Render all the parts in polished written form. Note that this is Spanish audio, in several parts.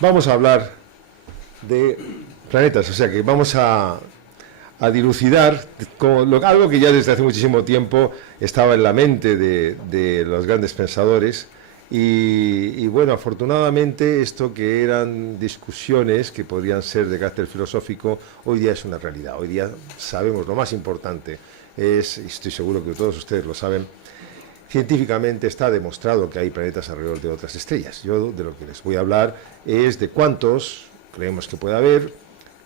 Vamos a hablar de planetas, o sea que vamos a dilucidar algo que ya desde hace muchísimo tiempo estaba en la mente de los grandes pensadores y bueno, afortunadamente esto que eran discusiones que podrían ser de carácter filosófico, hoy día es una realidad. Hoy día sabemos lo más importante es, y estoy seguro que todos ustedes lo saben, científicamente está demostrado que hay planetas alrededor de otras estrellas. Yo de lo que les voy a hablar es de cuántos creemos que puede haber,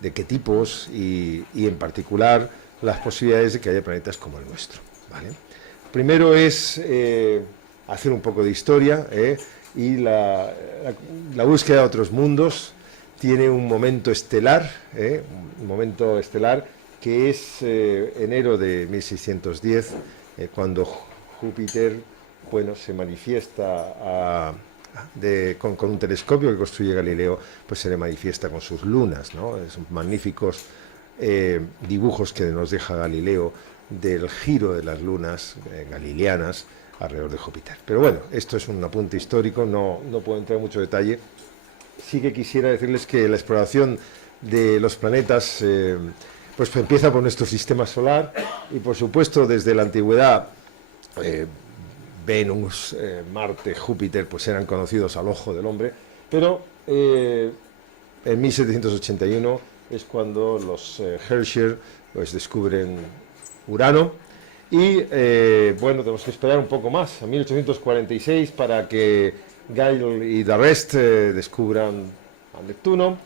de qué tipos y en particular las posibilidades de que haya planetas como el nuestro, ¿vale? Primero es hacer un poco de historia y la búsqueda de otros mundos tiene un momento estelar, que es enero de 1610, cuando Júpiter, bueno, se manifiesta con un telescopio que construye Galileo, pues se le manifiesta con sus lunas, ¿no? Son magníficos dibujos que nos deja Galileo del giro de las lunas galileanas alrededor de Júpiter. Pero bueno, esto es un apunte histórico, no puedo entrar en mucho detalle. Sí que quisiera decirles que la exploración de los planetas pues empieza por nuestro sistema solar y por supuesto desde la antigüedad Venus, Marte, Júpiter, pues eran conocidos al ojo del hombre, pero en 1781 es cuando los Herschel pues descubren Urano y bueno, tenemos que esperar un poco más, a 1846 para que Gale y D'Arrest descubran a Neptuno.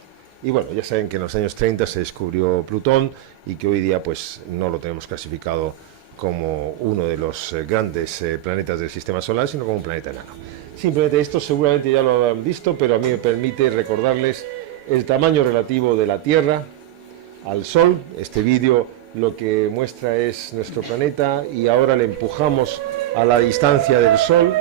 Y bueno, ya saben que en los años 30 se descubrió Plutón y que hoy día pues no lo tenemos clasificado como uno de los grandes planetas del sistema solar, sino como un planeta enano. Simplemente esto seguramente ya lo han visto, pero a mí me permite recordarles el tamaño relativo de la Tierra al Sol. Este vídeo lo que muestra es nuestro planeta y ahora le empujamos a la distancia del Sol,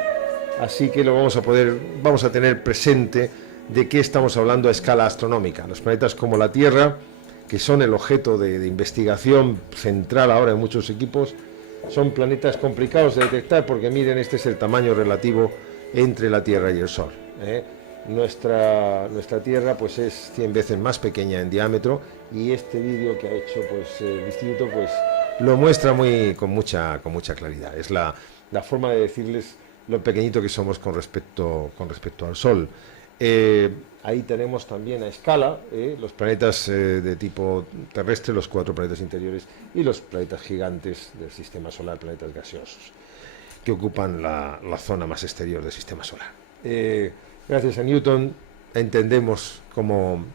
así que vamos a tener presente de qué estamos hablando a escala astronómica. Los planetas como la Tierra, que son el objeto de investigación central ahora en muchos equipos, son planetas complicados de detectar porque miren, este es el tamaño relativo entre la Tierra y el Sol. Nuestra Tierra pues es 100 veces más pequeña en diámetro y este vídeo que ha hecho pues el instituto pues lo muestra con mucha claridad. Es la forma de decirles lo pequeñito que somos con respecto al Sol. Ahí tenemos también a escala los planetas de tipo terrestre, los 4 planetas interiores y los planetas gigantes del sistema solar, planetas gaseosos, que ocupan la zona más exterior del sistema solar. Gracias a Newton entendemos cómo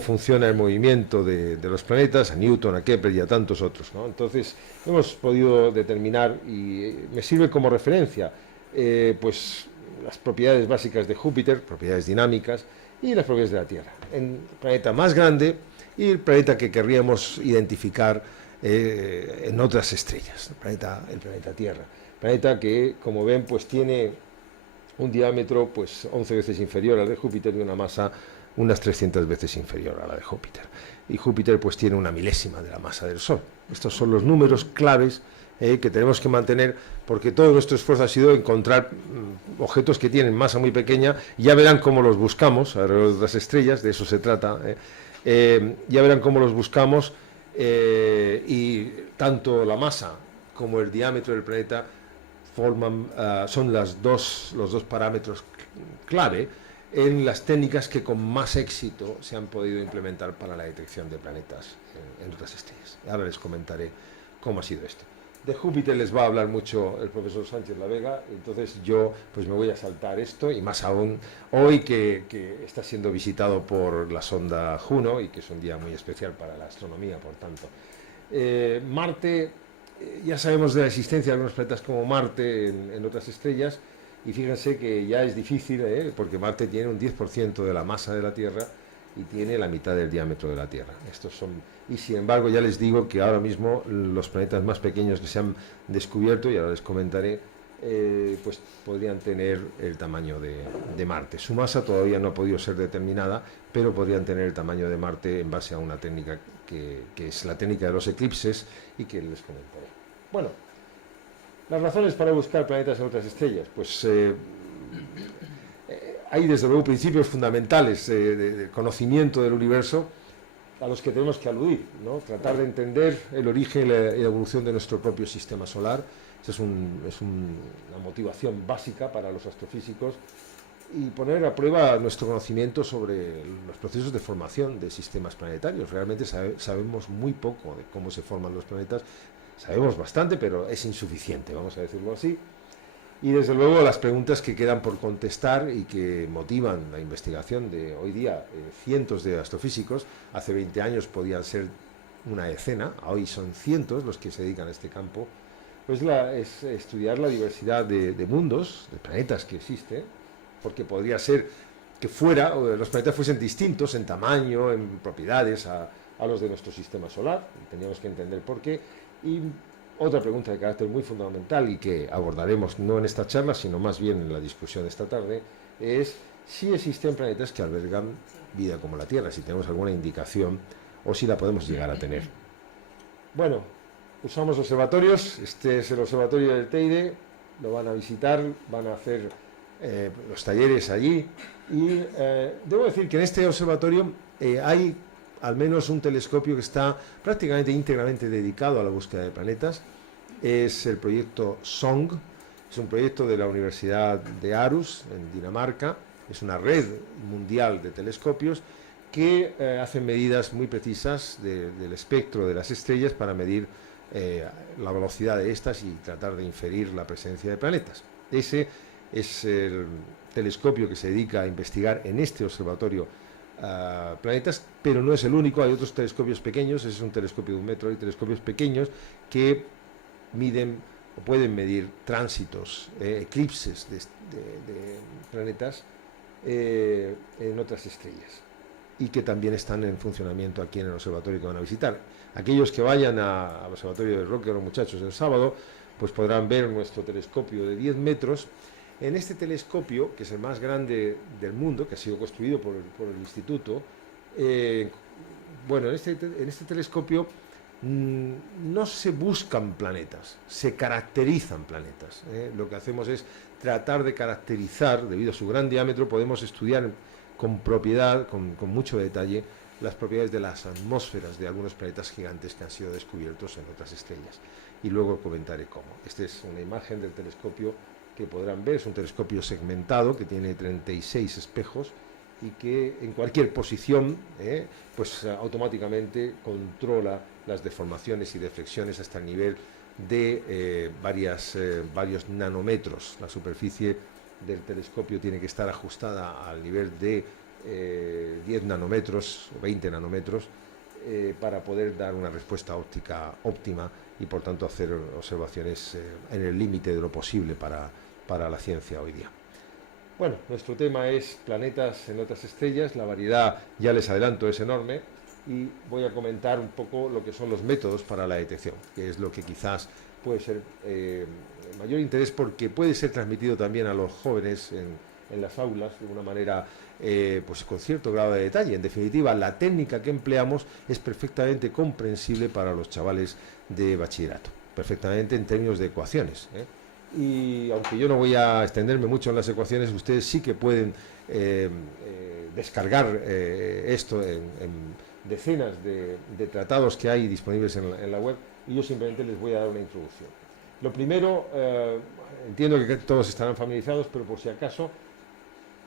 funciona el movimiento de los planetas, a Newton, a Kepler y a tantos otros, ¿no? Entonces hemos podido determinar, y me sirve como referencia, pues las propiedades básicas de Júpiter, propiedades dinámicas, y las propiedades de la Tierra. El planeta más grande y el planeta que querríamos identificar en otras estrellas, el planeta Tierra. Planeta que, como ven, pues tiene un diámetro pues 11 veces inferior al de Júpiter y una masa unas 300 veces inferior a la de Júpiter. Y Júpiter pues tiene una milésima de la masa del Sol. Estos son los números claves que tenemos que mantener, porque todo nuestro esfuerzo ha sido encontrar objetos que tienen masa muy pequeña. Ya verán cómo los buscamos alrededor de las estrellas, de eso se trata. Ya verán cómo los buscamos y tanto la masa como el diámetro del planeta son los dos parámetros clave en las técnicas que con más éxito se han podido implementar para la detección de planetas en otras estrellas. Ahora les comentaré cómo ha sido esto. De Júpiter les va a hablar mucho el profesor Sánchez La Vega, entonces yo pues me voy a saltar esto, y más aún hoy que está siendo visitado por la sonda Juno y que es un día muy especial para la astronomía, por tanto. Marte, ya sabemos de la existencia de algunos planetas como Marte en otras estrellas, y fíjense que ya es difícil, porque Marte tiene un 10% de la masa de la Tierra y tiene la mitad del diámetro de la Tierra. Y sin embargo ya les digo que ahora mismo los planetas más pequeños que se han descubierto, y ahora les comentaré, pues podrían tener el tamaño de Marte. Su masa todavía no ha podido ser determinada, pero podrían tener el tamaño de Marte en base a una técnica que es la técnica de los eclipses y que les comentaré. Bueno, las razones para buscar planetas en otras estrellas, pues hay desde luego principios fundamentales de conocimiento del universo a los que tenemos que aludir, ¿no? Tratar de entender el origen y la evolución de nuestro propio sistema solar. Esa es una motivación básica para los astrofísicos, y poner a prueba nuestro conocimiento sobre los procesos de formación de sistemas planetarios. Realmente sabemos muy poco de cómo se forman los planetas. Sabemos bastante, pero es insuficiente, vamos a decirlo así. Y desde luego las preguntas que quedan por contestar y que motivan la investigación de hoy día cientos de astrofísicos. Hace 20 años podían ser una decena, hoy son cientos los que se dedican a este campo. Pues es estudiar la diversidad de mundos, de planetas que existen, porque podría ser que los planetas fuesen distintos en tamaño, en propiedades a los de nuestro sistema solar. Teníamos que entender por qué. Y otra pregunta de carácter muy fundamental, y que abordaremos no en esta charla, sino más bien en la discusión de esta tarde, es si existen planetas que albergan vida como la Tierra, si tenemos alguna indicación o si la podemos llegar a tener. Bueno, usamos observatorios. Este es el observatorio del Teide, lo van a visitar, van a hacer los talleres allí, y debo decir que en este observatorio hay al menos un telescopio que está prácticamente íntegramente dedicado a la búsqueda de planetas. Es el proyecto SONG, es un proyecto de la Universidad de Aarhus, en Dinamarca. Es una red mundial de telescopios que hacen medidas muy precisas del espectro de las estrellas para medir la velocidad de estas y tratar de inferir la presencia de planetas. Ese es el telescopio que se dedica a investigar en este observatorio planetas, pero no es el único. Hay otros telescopios pequeños. Ese es un telescopio de 1 metro. Hay telescopios pequeños que miden o pueden medir tránsitos, eclipses de planetas en otras estrellas, y que también están en funcionamiento aquí en el observatorio que van a visitar. Aquellos que vayan al observatorio de Roque, los muchachos, el sábado, pues podrán ver nuestro telescopio de 10 metros. En este telescopio, que es el más grande del mundo, que ha sido construido por el instituto, bueno, en este telescopio no se buscan planetas, se caracterizan planetas. Lo que hacemos es tratar de caracterizar, debido a su gran diámetro, podemos estudiar con propiedad, con mucho detalle, las propiedades de las atmósferas de algunos planetas gigantes que han sido descubiertos en otras estrellas. Y luego comentaré cómo. Esta es una imagen del telescopio que podrán ver. Es un telescopio segmentado que tiene 36 espejos y que en cualquier posición pues automáticamente controla las deformaciones y deflexiones hasta el nivel de varios nanómetros. La superficie del telescopio tiene que estar ajustada al nivel de 10 nanómetros o 20 nanómetros para poder dar una respuesta óptica óptima y por tanto hacer observaciones en el límite de lo posible para la ciencia hoy día. Bueno, nuestro tema es planetas en otras estrellas. La variedad, ya les adelanto, es enorme, y voy a comentar un poco lo que son los métodos para la detección, que es lo que quizás puede ser de mayor interés, porque puede ser transmitido también a los jóvenes en las aulas de una manera pues con cierto grado de detalle. En definitiva, la técnica que empleamos es perfectamente comprensible para los chavales de bachillerato, perfectamente en términos de ecuaciones, y aunque yo no voy a extenderme mucho en las ecuaciones, ustedes sí que pueden descargar esto en decenas de tratados que hay disponibles en la web, y yo simplemente les voy a dar una introducción. Lo primero, entiendo que todos estarán familiarizados, pero por si acaso,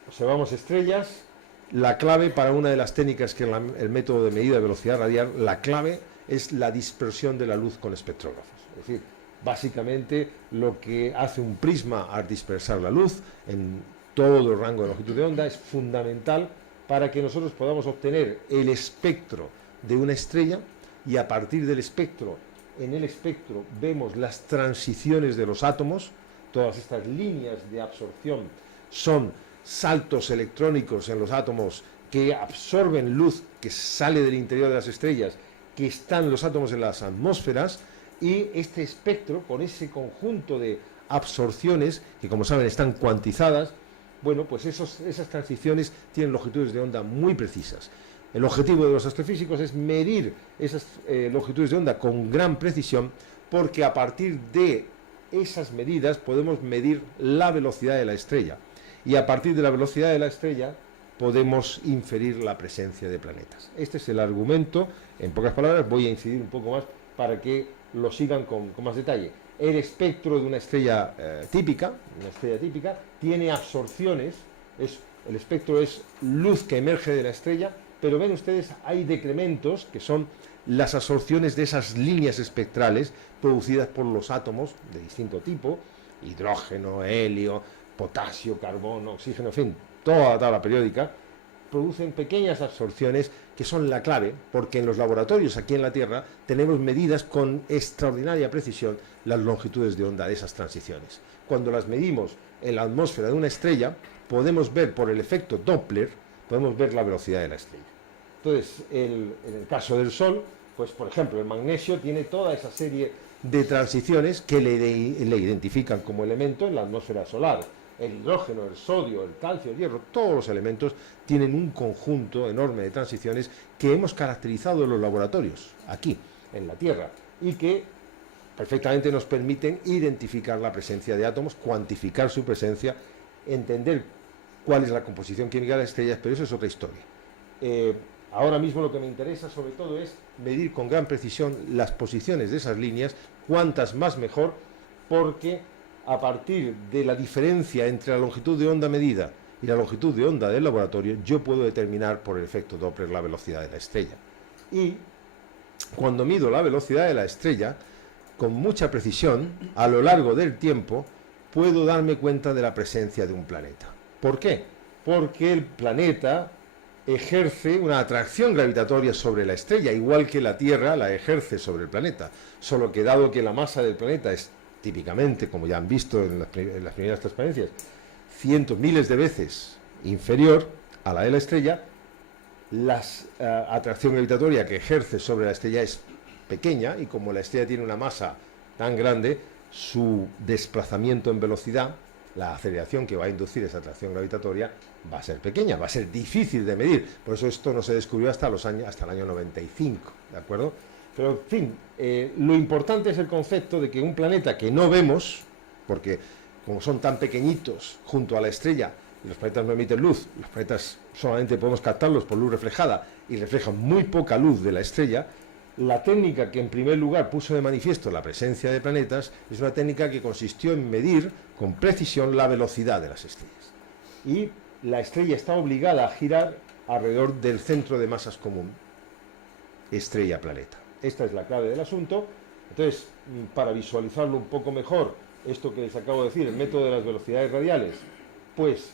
observamos estrellas. La clave para una de las técnicas que el método de medida de velocidad radial, la clave es la dispersión de la luz con espectrógrafos. Es decir, básicamente lo que hace un prisma al dispersar la luz en todo el rango de longitud de onda es fundamental para que nosotros podamos obtener el espectro de una estrella, y a partir del espectro, en el espectro vemos las transiciones de los átomos. Todas estas líneas de absorción son saltos electrónicos en los átomos que absorben luz que sale del interior de las estrellas, que están los átomos en las atmósferas, y este espectro, con ese conjunto de absorciones, que como saben están cuantizadas, bueno, pues esas transiciones tienen longitudes de onda muy precisas. El objetivo de los astrofísicos es medir esas longitudes de onda con gran precisión, porque a partir de esas medidas podemos medir la velocidad de la estrella. y a partir de la velocidad de la estrella podemos inferir la presencia de planetas. Este es el argumento, en pocas palabras, voy a incidir un poco más para que lo sigan con más detalle. El espectro de una estrella típica, tiene absorciones, el espectro es luz que emerge de la estrella, pero ven ustedes, hay decrementos que son las absorciones de esas líneas espectrales producidas por los átomos de distinto tipo, hidrógeno, helio, potasio, carbono, oxígeno, en fin, toda la tabla periódica, producen pequeñas absorciones que son la clave, porque en los laboratorios aquí en la Tierra tenemos medidas con extraordinaria precisión las longitudes de onda de esas transiciones. Cuando las medimos en la atmósfera de una estrella, podemos ver por el efecto Doppler, podemos ver la velocidad de la estrella. Entonces, en el caso del Sol, pues por ejemplo, el magnesio tiene toda esa serie de transiciones que le identifican como elemento en la atmósfera solar. El hidrógeno, el sodio, el calcio, el hierro, todos los elementos tienen un conjunto enorme de transiciones que hemos caracterizado en los laboratorios, aquí, en la Tierra, y que perfectamente nos permiten identificar la presencia de átomos, cuantificar su presencia, entender cuál es la composición química de las estrellas, pero eso es otra historia. Ahora mismo lo que me interesa sobre todo es medir con gran precisión las posiciones de esas líneas, cuantas más mejor, porque a partir de la diferencia entre la longitud de onda medida y la longitud de onda del laboratorio, yo puedo determinar por el efecto Doppler la velocidad de la estrella. Y cuando mido la velocidad de la estrella, con mucha precisión, a lo largo del tiempo, puedo darme cuenta de la presencia de un planeta. ¿Por qué? Porque el planeta ejerce una atracción gravitatoria sobre la estrella, igual que la Tierra la ejerce sobre el planeta, solo que dado que la masa del planeta es típicamente, como ya han visto en las primeras transparencias, cientos, miles de veces inferior a la de la estrella, la atracción gravitatoria que ejerce sobre la estrella es pequeña, y como la estrella tiene una masa tan grande, su desplazamiento en velocidad, la aceleración que va a inducir esa atracción gravitatoria, va a ser pequeña, va a ser difícil de medir. Por eso esto no se descubrió hasta el año 95, ¿de acuerdo? Pero, en fin, lo importante es el concepto de que un planeta que no vemos, porque como son tan pequeñitos junto a la estrella, y los planetas no emiten luz, los planetas solamente podemos captarlos por luz reflejada, y reflejan muy poca luz de la estrella, la técnica que en primer lugar puso de manifiesto la presencia de planetas es una técnica que consistió en medir con precisión la velocidad de las estrellas. Y la estrella está obligada a girar alrededor del centro de masas común, estrella-planeta. Esta es la clave del asunto. Entonces, para visualizarlo un poco mejor, esto que les acabo de decir, el método de las velocidades radiales, pues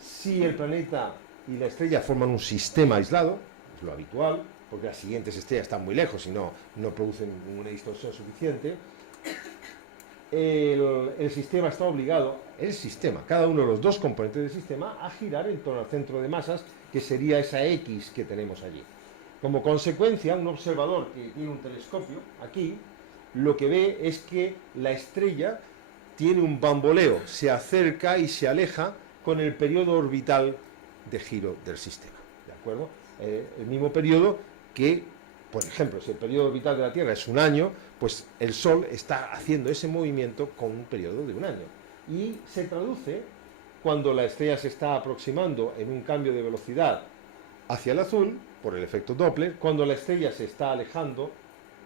si el planeta y la estrella forman un sistema aislado, es lo habitual, porque las siguientes estrellas están muy lejos y no producen una distorsión suficiente, el sistema está obligado, cada uno de los dos componentes del sistema, a girar en torno al centro de masas, que sería esa X que tenemos allí. Como consecuencia, un observador que tiene un telescopio aquí, lo que ve es que la estrella tiene un bamboleo, se acerca y se aleja con el periodo orbital de giro del sistema, ¿de acuerdo? El mismo periodo que, por ejemplo, si el periodo orbital de la Tierra es un año, pues el Sol está haciendo ese movimiento con un periodo de un año. Y se traduce, cuando la estrella se está aproximando en un cambio de velocidad hacia el azul, por el efecto Doppler, cuando la estrella se está alejando,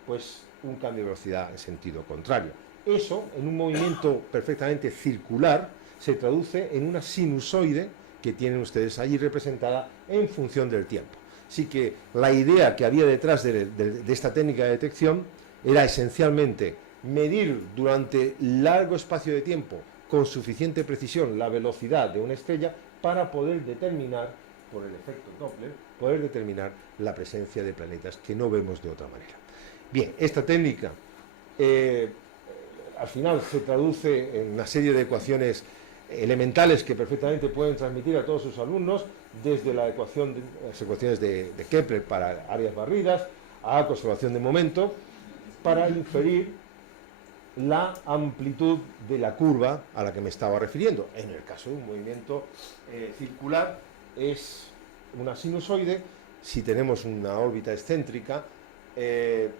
pues un cambio de velocidad en sentido contrario. Eso, en un movimiento perfectamente circular, se traduce en una sinusoide que tienen ustedes allí representada en función del tiempo. Así que la idea que había detrás de esta técnica de detección era esencialmente medir durante largo espacio de tiempo con suficiente precisión la velocidad de una estrella para poder determinar, por el efecto Doppler, poder determinar la presencia de planetas que no vemos de otra manera. Bien, esta técnica al final se traduce en una serie de ecuaciones elementales que perfectamente pueden transmitir a todos sus alumnos, desde las ecuaciones de Kepler para áreas barridas a conservación de momento, para inferir la amplitud de la curva a la que me estaba refiriendo. En el caso de un movimiento circular es una sinusoide. Si tenemos una órbita excéntrica,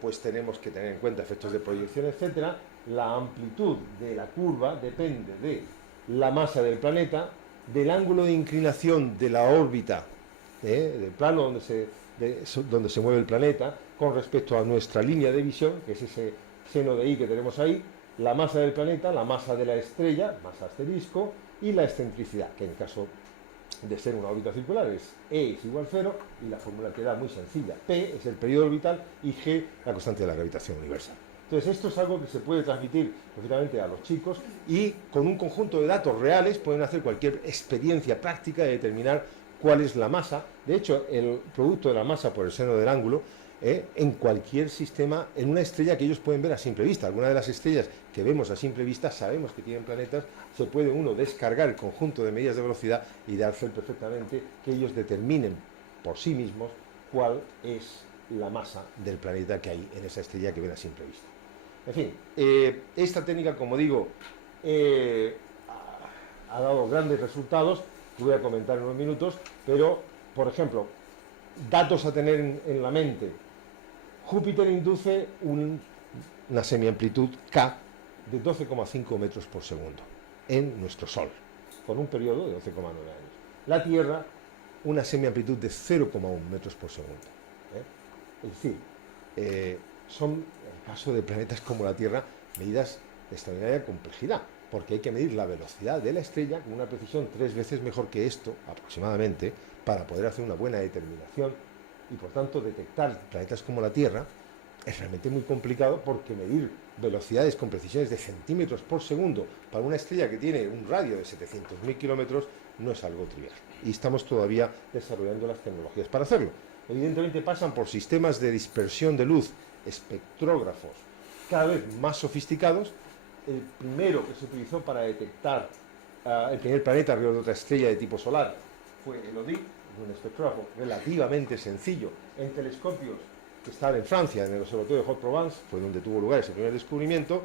pues tenemos que tener en cuenta efectos de proyección, etcétera. La amplitud de la curva depende de la masa del planeta del ángulo de inclinación de la órbita, del plano donde se mueve el planeta, con respecto a nuestra línea de visión, que es ese seno de I que tenemos ahí, la masa del planeta, la masa de la estrella, masa asterisco, y la excentricidad, que en caso de ser una órbita circular es E es igual a 0, y la fórmula queda muy sencilla. P es el periodo orbital y G la constante de la gravitación universal. Entonces esto es algo que se puede transmitir perfectamente a los chicos, y con un conjunto de datos reales pueden hacer cualquier experiencia práctica de determinar cuál es la masa. De hecho, el producto de la masa por el seno del ángulo, en cualquier sistema, en una estrella que ellos pueden ver a simple vista. Algunas de las estrellas que vemos a simple vista sabemos que tienen planetas, se puede uno descargar el conjunto de medidas de velocidad y hacer perfectamente que ellos determinen por sí mismos cuál es la masa del planeta que hay en esa estrella que ven a simple vista. En fin, esta técnica, como digo, ha dado grandes resultados, que voy a comentar en unos minutos, pero, por ejemplo, datos a tener en la mente. Júpiter induce una semiamplitud K de 12,5 metros por segundo en nuestro Sol, con un periodo de 12,9 años. La Tierra, una semiamplitud de 0,1 metros por segundo. Es decir, son, en el caso de planetas como la Tierra, medidas de extraordinaria complejidad, porque hay que medir la velocidad de la estrella con una precisión 3 veces mejor que esto, aproximadamente, para poder hacer una buena determinación, y por tanto detectar planetas como la Tierra es realmente muy complicado, porque medir velocidades con precisiones de centímetros por segundo para una estrella que tiene un radio de 700.000 kilómetros no es algo trivial, y estamos todavía desarrollando las tecnologías para hacerlo. Evidentemente pasan por sistemas de dispersión de luz, espectrógrafos cada vez más sofisticados. El primero que se utilizó para detectar el primer planeta alrededor de otra estrella de tipo solar fue el ODIC, un espectrógrafo relativamente sencillo, en telescopios que están en Francia, en el Observatorio de Haute-Provence, fue donde tuvo lugar ese primer descubrimiento.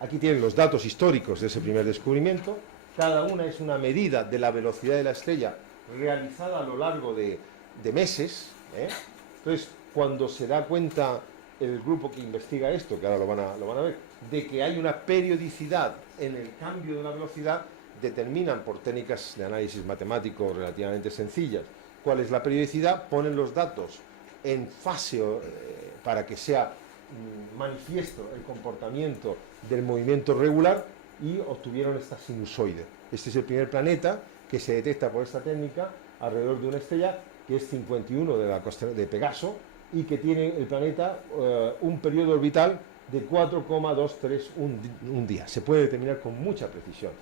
Aquí tienen los datos históricos de ese primer descubrimiento. Cada una es una medida de la velocidad de la estrella realizada a lo largo de meses. Entonces, cuando se da cuenta el grupo que investiga esto, que ahora lo van a ver, de que hay una periodicidad en el cambio de la velocidad, determinan por técnicas de análisis matemático relativamente sencillas cuál es la periodicidad, ponen los datos en fase para que sea manifiesto el comportamiento del movimiento regular, y obtuvieron esta sinusoide. Este es el primer planeta que se detecta por esta técnica alrededor de una estrella que es 51 de Pegaso, y que tiene el planeta un periodo orbital de 4,23 un día. Se puede determinar con mucha precisión.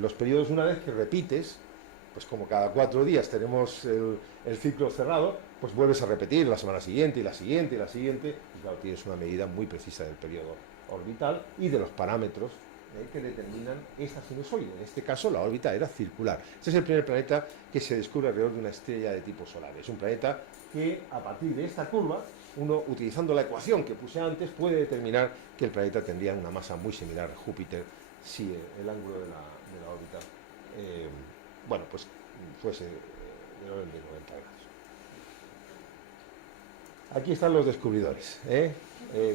Los periodos, una vez que repites, pues como cada 4 días tenemos el ciclo cerrado, pues vuelves a repetir la semana siguiente y la siguiente y la siguiente, y claro, tienes una medida muy precisa del periodo orbital y de los parámetros que determinan esta sinusoide. En este caso la órbita era circular. Este es el primer planeta que se descubre alrededor de una estrella de tipo solar. Es un planeta que, a partir de esta curva, uno, utilizando la ecuación que puse antes, puede determinar que el planeta tendría una masa muy similar a Júpiter si el ángulo de la órbita bueno, pues fuese del orden de 90 grados. Aquí están los descubridores.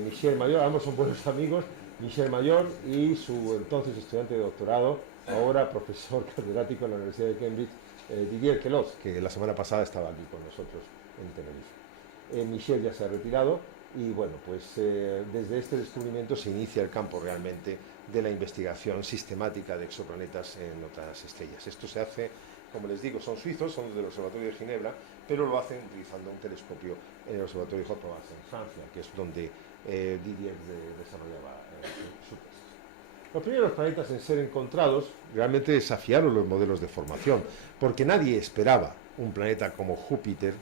Michel Mayor, ambos son buenos amigos. Michel Mayor y su entonces estudiante de doctorado, ahora profesor catedrático en la Universidad de Cambridge, Didier Queloz, que la semana pasada estaba aquí con nosotros en Tenerife. Michel ya se ha retirado, y bueno, pues desde este descubrimiento se inicia el campo realmente de la investigación sistemática de exoplanetas en otras estrellas. Esto se hace, como les digo, son suizos, son del Observatorio de Ginebra, pero lo hacen utilizando un telescopio en el Observatorio de Haute-Provence en Francia, que es donde Didier desarrollaba su tesis. Los primeros planetas en ser encontrados realmente desafiaron los modelos de formación, porque nadie esperaba un planeta como Júpiter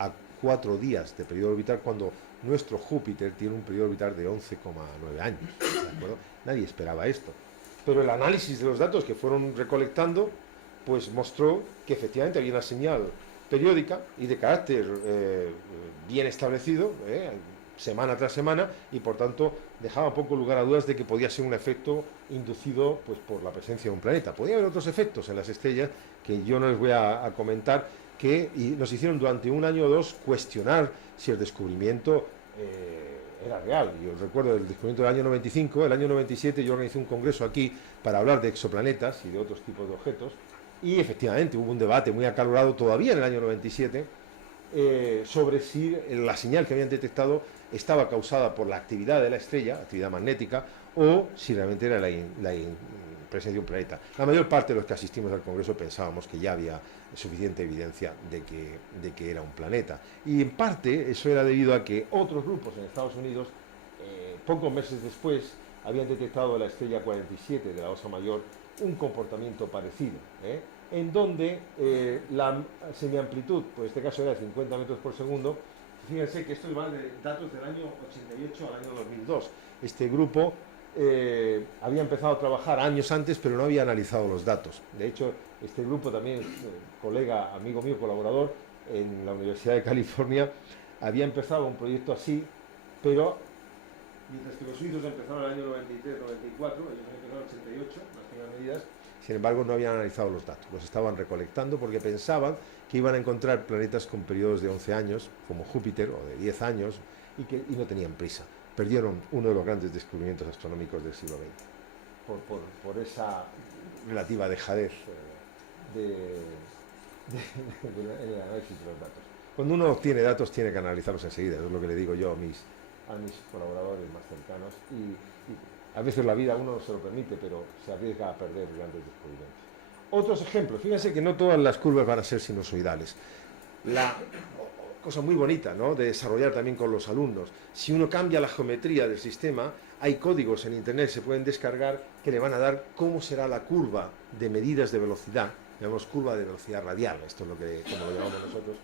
a 4 días de periodo orbital, cuando nuestro Júpiter tiene un periodo orbital de 11,9 años. ¿De acuerdo? Nadie esperaba esto. Pero el análisis de los datos que fueron recolectando, pues mostró que efectivamente había una señal periódica y de carácter bien establecido, semana tras semana, y por tanto dejaba poco lugar a dudas de que podía ser un efecto inducido pues por la presencia de un planeta. Podía haber otros efectos en las estrellas que yo no les voy a comentar, que nos hicieron durante 1 año o 2 cuestionar si el descubrimiento era real. Yo recuerdo el descubrimiento del año 95, el año 97 yo organizé un congreso aquí para hablar de exoplanetas y de otros tipos de objetos, Y efectivamente hubo un debate muy acalorado todavía en el año 97 sobre si la señal que habían detectado estaba causada por la actividad de la estrella, actividad magnética, o si realmente era la presencia de un planeta. La mayor parte de los que asistimos al Congreso pensábamos que ya había suficiente evidencia de que era un planeta. Y en parte eso era debido a que otros grupos en Estados Unidos, pocos meses después, habían detectado en la estrella 47 de la Osa Mayor un comportamiento parecido, en donde la semiamplitud, pues en este caso era de 50 metros por segundo. Fíjense que esto va de datos del año 88 al año 2002. Este grupo había empezado a trabajar años antes, pero no había analizado los datos. De hecho, este grupo también, colega, amigo mío, colaborador en la Universidad de California, había empezado un proyecto así, pero mientras que los suizos empezaron en el año 93, 94, ellos han empezado en el 88, las primeras medidas. Sin embargo, no habían analizado los datos, los estaban recolectando porque pensaban que iban a encontrar planetas con periodos de 11 años, como Júpiter, o de 10 años, y no tenían prisa. Perdieron uno de los grandes descubrimientos astronómicos del siglo XX, por esa relativa dejadez del análisis de los datos. Cuando uno obtiene datos, tiene que analizarlos enseguida, eso es lo que le digo yo a mis colaboradores más cercanos, y a veces la vida a uno no se lo permite, pero se arriesga a perder grandes descubrimientos. Otros ejemplos, fíjense que no todas las curvas van a ser sinusoidales. La cosa muy bonita, ¿no?, de desarrollar también con los alumnos. Si uno cambia la geometría del sistema, hay códigos en internet, se pueden descargar, que le van a dar cómo será la curva de medidas de velocidad, llamamos curva de velocidad radial, esto es como lo llamamos nosotros.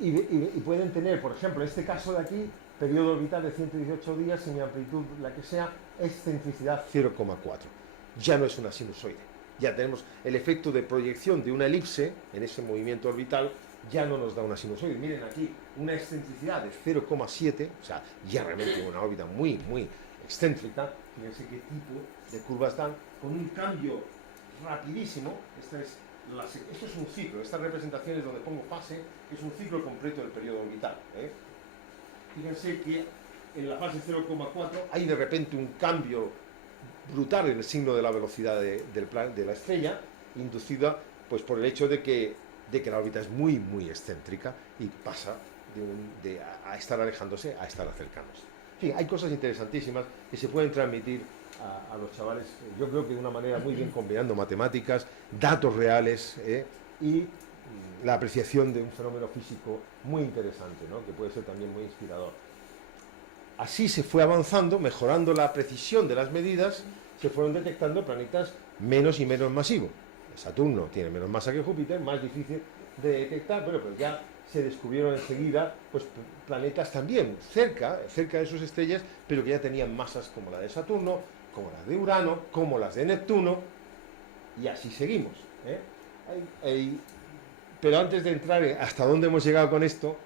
Y pueden tener, por ejemplo, en este caso de aquí, periodo orbital de 118 días, semiamplitud, la que sea, excentricidad 0,4. Ya no es una sinusoide. Ya tenemos el efecto de proyección de una elipse en ese movimiento orbital, ya no nos da una sinusoide. Miren aquí, una excentricidad de 0,7, o sea, ya realmente una órbita muy, muy excéntrica. Fíjense qué tipo de curvas dan, con un cambio rapidísimo. Esto es un ciclo, estas representaciones donde pongo fase, es un ciclo completo del periodo orbital. Fíjense que en la fase 0,4 hay de repente un cambio brutal en el signo de la velocidad de la estrella, inducida pues por el hecho de que la órbita es muy, muy excéntrica y pasa a estar alejándose a estar acercándose. En fin, hay cosas interesantísimas que se pueden transmitir a los chavales, yo creo que de una manera muy bien, combinando matemáticas, datos reales y la apreciación de un fenómeno físico muy interesante, ¿no?, que puede ser también muy inspirador. Así se fue avanzando, mejorando la precisión de las medidas, se fueron detectando planetas menos y menos masivos. Saturno tiene menos masa que Júpiter, más difícil de detectar, pero ya se descubrieron enseguida pues, planetas también cerca de sus estrellas, pero que ya tenían masas como la de Saturno, como las de Urano, como las de Neptuno, y así seguimos. Pero antes de entrar hasta dónde hemos llegado con esto,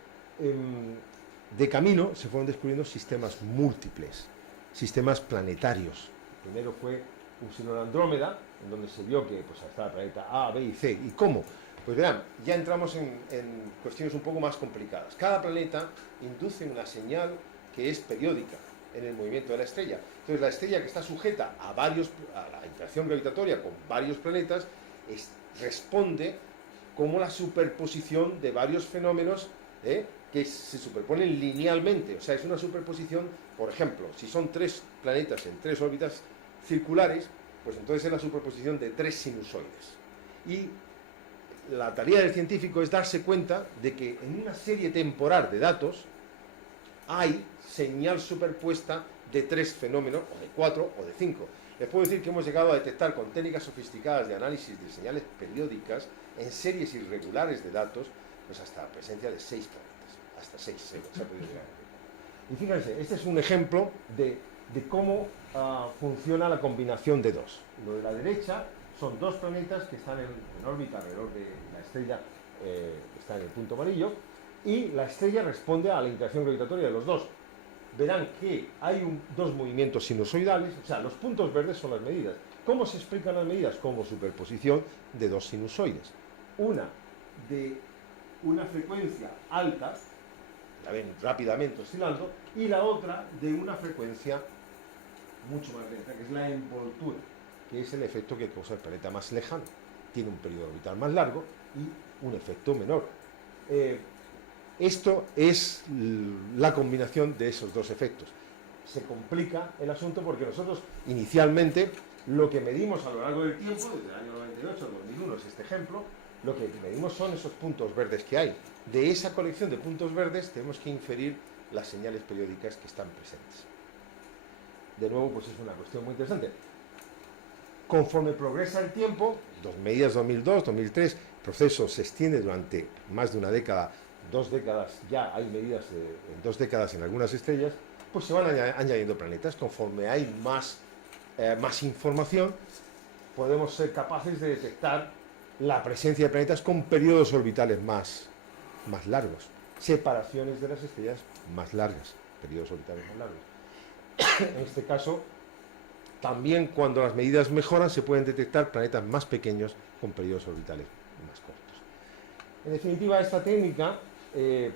de camino se fueron descubriendo sistemas múltiples, sistemas planetarios. Primero fue Upsilon Andrómeda, en donde se vio que pues, estaba el planeta A, B y C. ¿Y cómo? Pues verán, ya entramos en cuestiones un poco más complicadas. Cada planeta induce una señal que es periódica en el movimiento de la estrella. Entonces la estrella, que está sujeta a la interacción gravitatoria con varios planetas, responde como la superposición de varios fenómenos que se superponen linealmente. O sea, es una superposición, por ejemplo, si son 3 planetas en 3 órbitas circulares, pues entonces es la superposición de 3 sinusoides. Y la tarea del científico es darse cuenta de que en una serie temporal de datos hay señal superpuesta de 3 fenómenos, o de 4, o de 5. Les puedo decir que hemos llegado a detectar con técnicas sofisticadas de análisis de señales periódicas en series irregulares de datos, pues hasta la presencia de 6 planetas, hasta 6 se ha podido llegar. Y fíjense, este es un ejemplo de cómo funciona la combinación de dos. Lo de la derecha son 2 planetas que están en órbita alrededor de la estrella, está en el punto amarillo, y la estrella responde a la interacción gravitatoria de los dos. Verán que hay 2 movimientos sinusoidales, o sea, los puntos verdes son las medidas. ¿Cómo se explican las medidas? Como superposición de 2 sinusoides. Una de una frecuencia alta, la ven rápidamente oscilando, y la otra de una frecuencia mucho más lenta, que es la envoltura. que es el efecto que causa el planeta más lejano. Tiene un periodo orbital más largo y un efecto menor. Esto es la combinación de esos dos efectos. Se complica el asunto porque nosotros inicialmente lo que medimos a lo largo del tiempo, desde el año 98 al 2001 es este ejemplo, lo que medimos son esos puntos verdes que hay. De esa colección de puntos verdes tenemos que inferir las señales periódicas que están presentes. De nuevo, pues es una cuestión muy interesante. Conforme progresa el tiempo, medidas 2002, 2003, el proceso se extiende durante más de una década, 2 décadas, ya hay medidas en 2 décadas en algunas estrellas, pues se van añadiendo planetas. Conforme hay más información, podemos ser capaces de detectar la presencia de planetas con periodos orbitales más largos, separaciones de las estrellas más largas, periodos orbitales más largos. En este caso, también cuando las medidas mejoran, se pueden detectar planetas más pequeños con periodos orbitales más cortos. En definitiva, esta técnica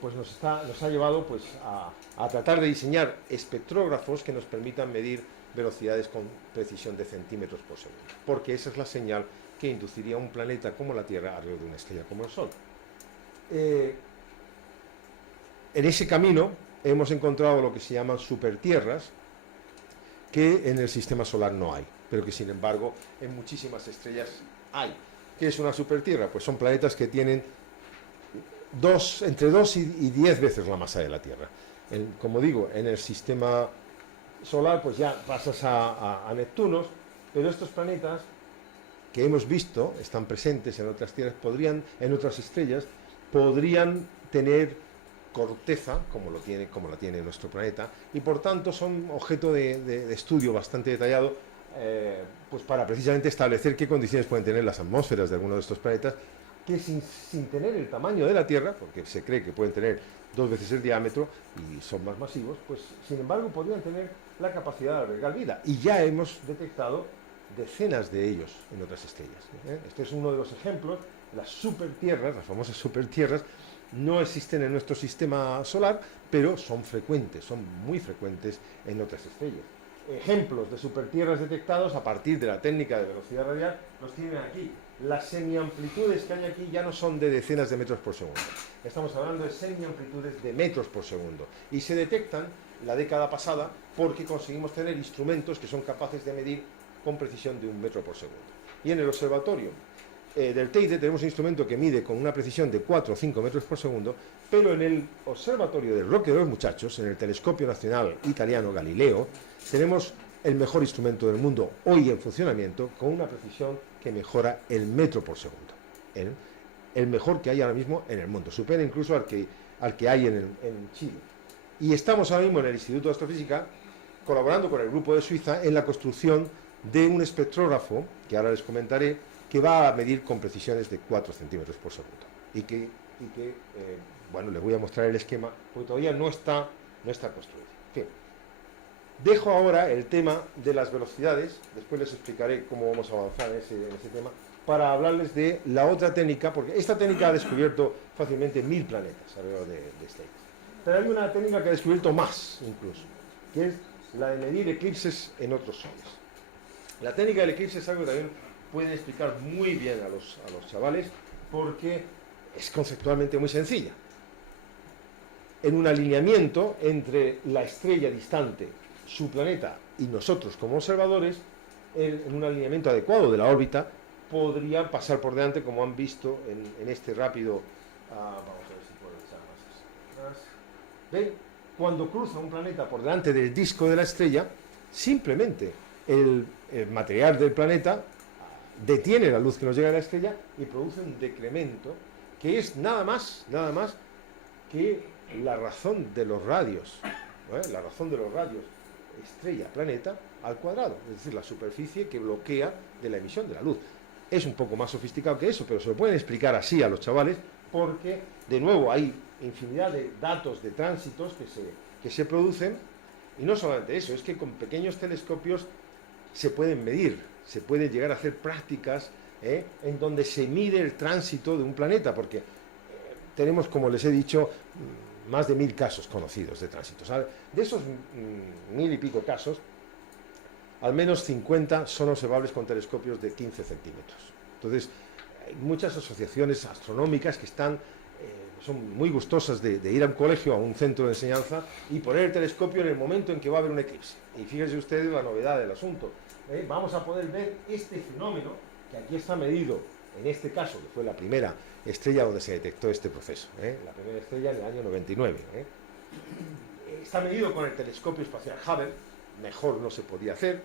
pues nos ha llevado pues, a tratar de diseñar espectrógrafos que nos permitan medir velocidades con precisión de centímetros por segundo, porque esa es la señal que induciría un planeta como la Tierra alrededor de una estrella como el Sol. En ese camino hemos encontrado lo que se llaman supertierras, que en el sistema solar no hay, pero que sin embargo en muchísimas estrellas hay. ¿Qué es una supertierra? Pues son planetas que tienen entre 2 y 10 veces la masa de la Tierra. Como digo, en el sistema solar pues ya pasas a Neptunos, pero estos planetas que hemos visto están presentes en otras tierras, en otras estrellas, podrían tener corteza, como la tiene nuestro planeta, y por tanto son objeto de estudio bastante detallado, pues para precisamente establecer qué condiciones pueden tener las atmósferas de algunos de estos planetas, que sin tener el tamaño de la Tierra, porque se cree que pueden tener 2 veces el diámetro y son más masivos, pues sin embargo podrían tener la capacidad de albergar vida, y ya hemos detectado decenas de ellos en otras estrellas. Este es uno de los ejemplos. Las supertierras, las famosas supertierras, no existen en nuestro sistema solar, pero son frecuentes, son muy frecuentes en otras estrellas. Ejemplos de supertierras detectados a partir de la técnica de velocidad radial los tienen aquí. Las semiamplitudes que hay aquí ya no son de decenas de metros por segundo. Estamos hablando de semiamplitudes de metros por segundo. Y se detectan la década pasada porque conseguimos tener instrumentos que son capaces de medir con precisión de 1 metro por segundo. Y en el observatorio del Teide tenemos un instrumento que mide con una precisión de 4 o 5 metros por segundo, pero en el observatorio del Roque de los Muchachos, en el Telescopio Nacional Italiano Galileo, tenemos el mejor instrumento del mundo hoy en funcionamiento, con una precisión que mejora el metro por segundo. El mejor que hay ahora mismo en el mundo, supera incluso al que hay en Chile. Y estamos ahora mismo en el Instituto de Astrofísica colaborando con el grupo de Suiza en la construcción de un espectrógrafo, que ahora les comentaré, que va a medir con precisiones de 4 centímetros por segundo. Bueno, les voy a mostrar el esquema, porque todavía no está construido. En fin. Dejo ahora el tema de las velocidades, después les explicaré cómo vamos a avanzar en ese tema, para hablarles de la otra técnica, porque esta técnica ha descubierto fácilmente 1000 planetas alrededor de estrellas. Pero hay una técnica que ha descubierto más, incluso, que es la de medir eclipses en otros soles. La técnica del eclipse es algo que también pueden explicar muy bien a los chavales, porque es conceptualmente muy sencilla. En un alineamiento entre la estrella distante, su planeta y nosotros como observadores, en un alineamiento adecuado de la órbita, podrían pasar por delante, como han visto en este rápido. Vamos a ver si puedo echar más atrás. ¿Ven? Cuando cruza un planeta por delante del disco de la estrella, simplemente el material del planeta detiene la luz que nos llega de la estrella y produce un decremento que es nada más que la razón de los radios, la razón de los radios estrella-planeta al cuadrado, es decir, la superficie que bloquea de la emisión de la luz. Es un poco más sofisticado que eso, pero se lo pueden explicar así a los chavales, porque de nuevo hay infinidad de datos de tránsitos que se producen, y no solamente eso, es que con pequeños telescopios se pueden medir, se pueden llegar a hacer prácticas en donde se mide el tránsito de un planeta, porque tenemos, como les he dicho, más de 1000 casos conocidos de tránsito. ¿Sabe? De esos 1000 y pico casos, al menos 50 son observables con telescopios de 15 centímetros. Entonces, hay muchas asociaciones astronómicas que son muy gustosas de ir a un colegio, a un centro de enseñanza, y poner el telescopio en el momento en que va a haber un eclipse. Y fíjense ustedes la novedad del asunto. Vamos a poder ver este fenómeno, que aquí está medido, en este caso, que fue la primera estrella donde se detectó este proceso, la primera estrella en el año 99. Está medido con el telescopio espacial Hubble, mejor no se podía hacer,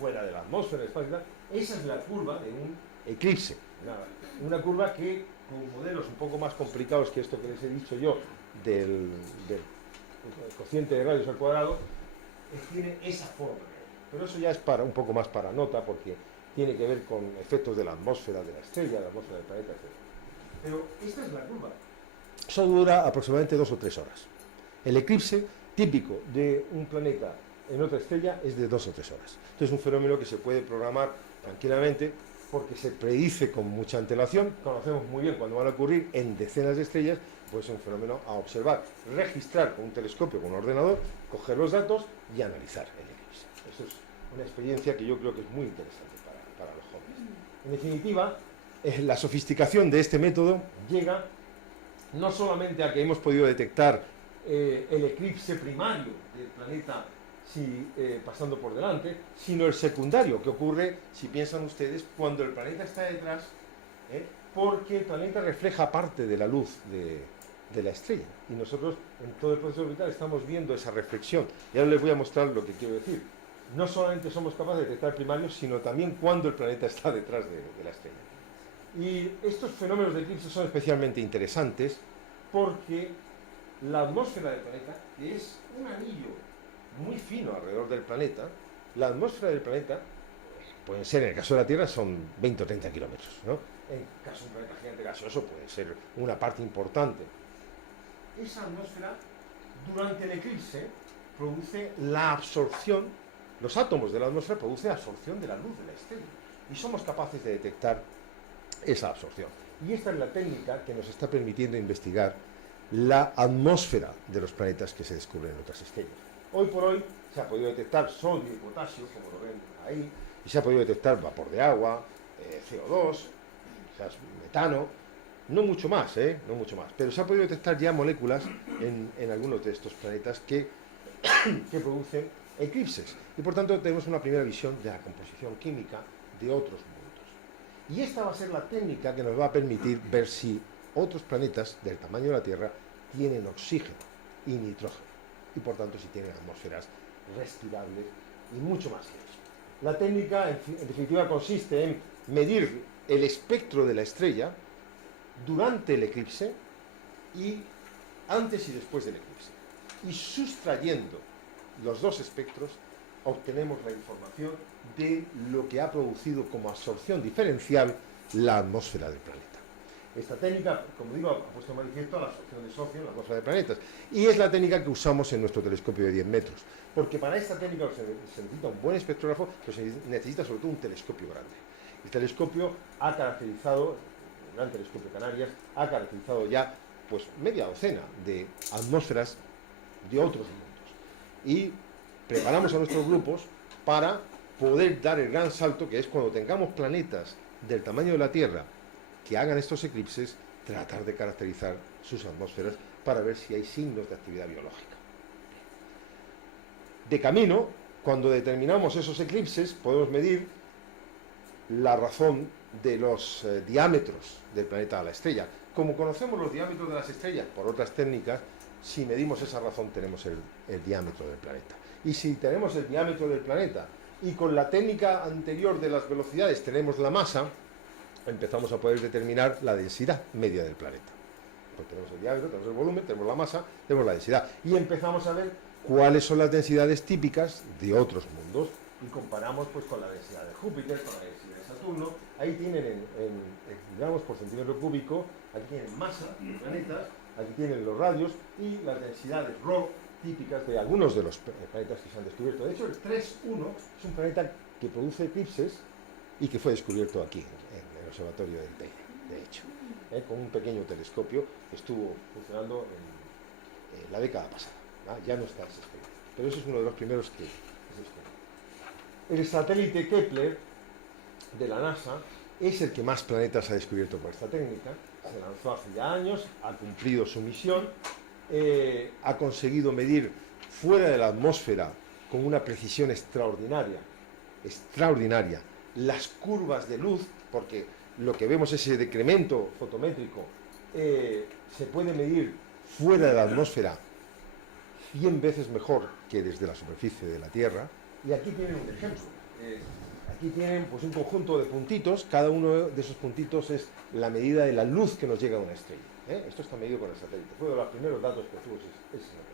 fuera de la atmósfera espacial. Esa es la curva de un eclipse, una curva que, con modelos un poco más complicados que esto que les he dicho yo, del cociente de radios al cuadrado, tiene esa forma. Pero eso ya es un poco más para nota, porque tiene que ver con efectos de la atmósfera de la estrella, la atmósfera del planeta, etc. Pero esta es la curva. Eso dura aproximadamente 2 o 3 horas. El eclipse típico de un planeta en otra estrella es de 2 o 3 horas. Entonces es un fenómeno que se puede programar tranquilamente, porque se predice con mucha antelación, conocemos muy bien cuándo van a ocurrir en decenas de estrellas, pues es un fenómeno a observar, registrar con un telescopio, con un ordenador, coger los datos y analizar el eclipse. Eso es una experiencia que yo creo que es muy interesante para los jóvenes. En definitiva, la sofisticación de este método llega no solamente a que hemos podido detectar el eclipse primario del planeta pasando por delante, sino el secundario, que ocurre, si piensan ustedes, cuando el planeta está detrás, porque el planeta refleja parte de la luz de la estrella, y nosotros en todo el proceso orbital estamos viendo esa reflexión. Y ahora les voy a mostrar lo que quiero decir. No solamente somos capaces de detectar primarios, sino también cuando el planeta está detrás de la estrella. Y estos fenómenos de eclipse son especialmente interesantes porque la atmósfera del planeta, que es un anillo muy fino alrededor del planeta, la atmósfera del planeta, pueden ser, en el caso de la Tierra, son 20 o 30 kilómetros, ¿no? En el caso de un planeta gigante gaseoso puede ser una parte importante. Esa atmósfera, durante el eclipse, produce la absorción, los átomos de la atmósfera producen absorción de la luz de la estrella, y somos capaces de detectar esa absorción. Y esta es la técnica que nos está permitiendo investigar la atmósfera de los planetas que se descubren en otras estrellas. Hoy por hoy se ha podido detectar sodio y potasio, como lo ven ahí, y se ha podido detectar vapor de agua, CO2, metano, no mucho más, no mucho más, pero se ha podido detectar ya moléculas en algunos de estos planetas que producen eclipses, y por tanto tenemos una primera visión de la composición química de otros mundos. Y esta va a ser la técnica que nos va a permitir ver si otros planetas del tamaño de la Tierra tienen oxígeno y nitrógeno, y por tanto si tienen atmósferas respirables y mucho más que eso. La técnica, en definitiva, consiste en medir el espectro de la estrella durante el eclipse y antes y después del eclipse. Y sustrayendo los dos espectros, obtenemos la información de lo que ha producido como absorción diferencial la atmósfera del planeta. Esta técnica, como digo, ha puesto en manifiesto la absorción de sodio en la atmósfera de planetas, y es la técnica que usamos en nuestro telescopio de 10 metros, porque para esta técnica se necesita un buen espectrógrafo, pero se necesita sobre todo un telescopio grande. El telescopio ha caracterizado, el Gran Telescopio Canarias, ha caracterizado ya pues media docena de atmósferas de otros mundos, y preparamos a nuestros grupos para poder dar el gran salto, que es cuando tengamos planetas del tamaño de la Tierra que hagan estos eclipses, tratar de caracterizar sus atmósferas para ver si hay signos de actividad biológica. De camino, cuando determinamos esos eclipses, podemos medir la razón de los diámetros del planeta a la estrella. Como conocemos los diámetros de las estrellas por otras técnicas, si medimos esa razón tenemos el diámetro del planeta. Y si tenemos el diámetro del planeta y con la técnica anterior de las velocidades tenemos la masa, empezamos a poder determinar la densidad media del planeta. Pues tenemos el diámetro, tenemos el volumen, tenemos la masa, tenemos la densidad. Y empezamos a ver cuáles son las densidades típicas de otros mundos. Y comparamos pues con la densidad de Júpiter, con la densidad de Saturno. Ahí tienen digamos, por centímetro cúbico, aquí tienen masa de planetas, aquí tienen los radios y las densidades ρ típicas de algunos de los planetas que se han descubierto. De hecho, el 3.1 es un planeta que produce eclipses y que fue descubierto aquí, en el observatorio del Teide, de hecho, con un pequeño telescopio que estuvo funcionando en la década pasada. Ya no está ese experimento, pero eso es uno de los primeros que se descubrió. El satélite Kepler de la NASA es el que más planetas ha descubierto por esta técnica. Se lanzó hace ya años, ha cumplido su misión, ha conseguido medir fuera de la atmósfera con una precisión extraordinaria, las curvas de luz, porque lo que vemos, ese decremento fotométrico, se puede medir fuera de la atmósfera 100 veces mejor que desde la superficie de la Tierra. Y aquí tienen un ejemplo. Aquí tienen pues, un conjunto de puntitos. Cada uno de esos puntitos es la medida de la luz que nos llega a una estrella. Esto está medido con el satélite. Fue uno de los primeros datos que tuvo ese satélite.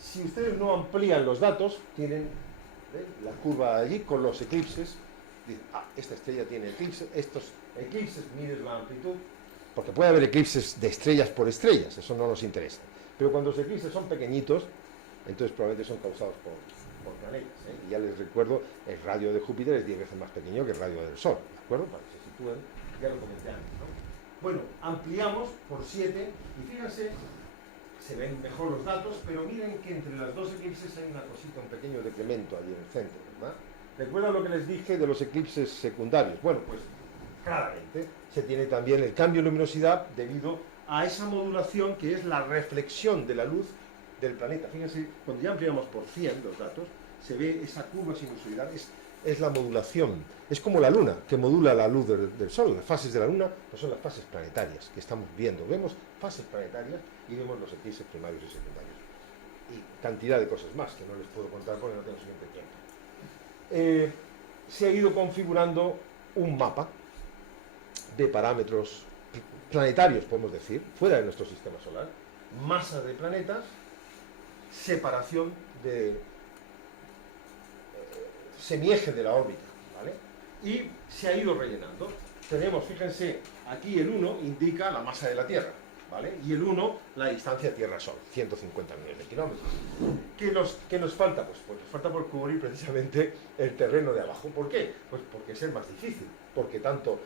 Si ustedes no amplían los datos, tienen la curva allí con los eclipses. Dicen, esta estrella tiene eclipses. Estos eclipses miden la amplitud, porque puede haber eclipses de estrellas por estrellas, eso no nos interesa. Pero cuando los eclipses son pequeñitos, entonces probablemente son causados por planetas. Y ya les recuerdo, el radio de Júpiter es 10 veces más pequeño que el radio del Sol, ¿de acuerdo? Para que se sitúen, ya lo comenté antes, ¿no? Bueno, ampliamos por 7 y fíjense, se ven mejor los datos, pero miren que entre las dos eclipses hay una cosita, un pequeño decremento allí en el centro, ¿verdad? ¿Recuerdan lo que les dije de los eclipses secundarios? Bueno, pues claramente se tiene también el cambio de luminosidad debido a esa modulación que es la reflexión de la luz del planeta. Fíjense, cuando ya ampliamos por 100 los datos, se ve esa curva sinusoidal, es la modulación. Es como la luna, que modula la luz del Sol. Las fases de la luna pues son las fases planetarias que estamos viendo. Vemos fases planetarias y vemos los eclipses primarios y secundarios. Y cantidad de cosas más que no les puedo contar porque no tengo suficiente tiempo. Se ha ido configurando un mapa de parámetros planetarios, podemos decir, fuera de nuestro sistema solar, masa de planetas, separación de semieje de la órbita, ¿vale? Y se ha ido rellenando. Tenemos, fíjense, aquí el 1 indica la masa de la Tierra, ¿vale? Y el 1 la distancia Tierra-Sol, 150 millones de kilómetros. ¿Qué nos falta? Pues nos falta por cubrir precisamente el terreno de abajo. ¿Por qué? Pues porque es el más difícil, porque tanto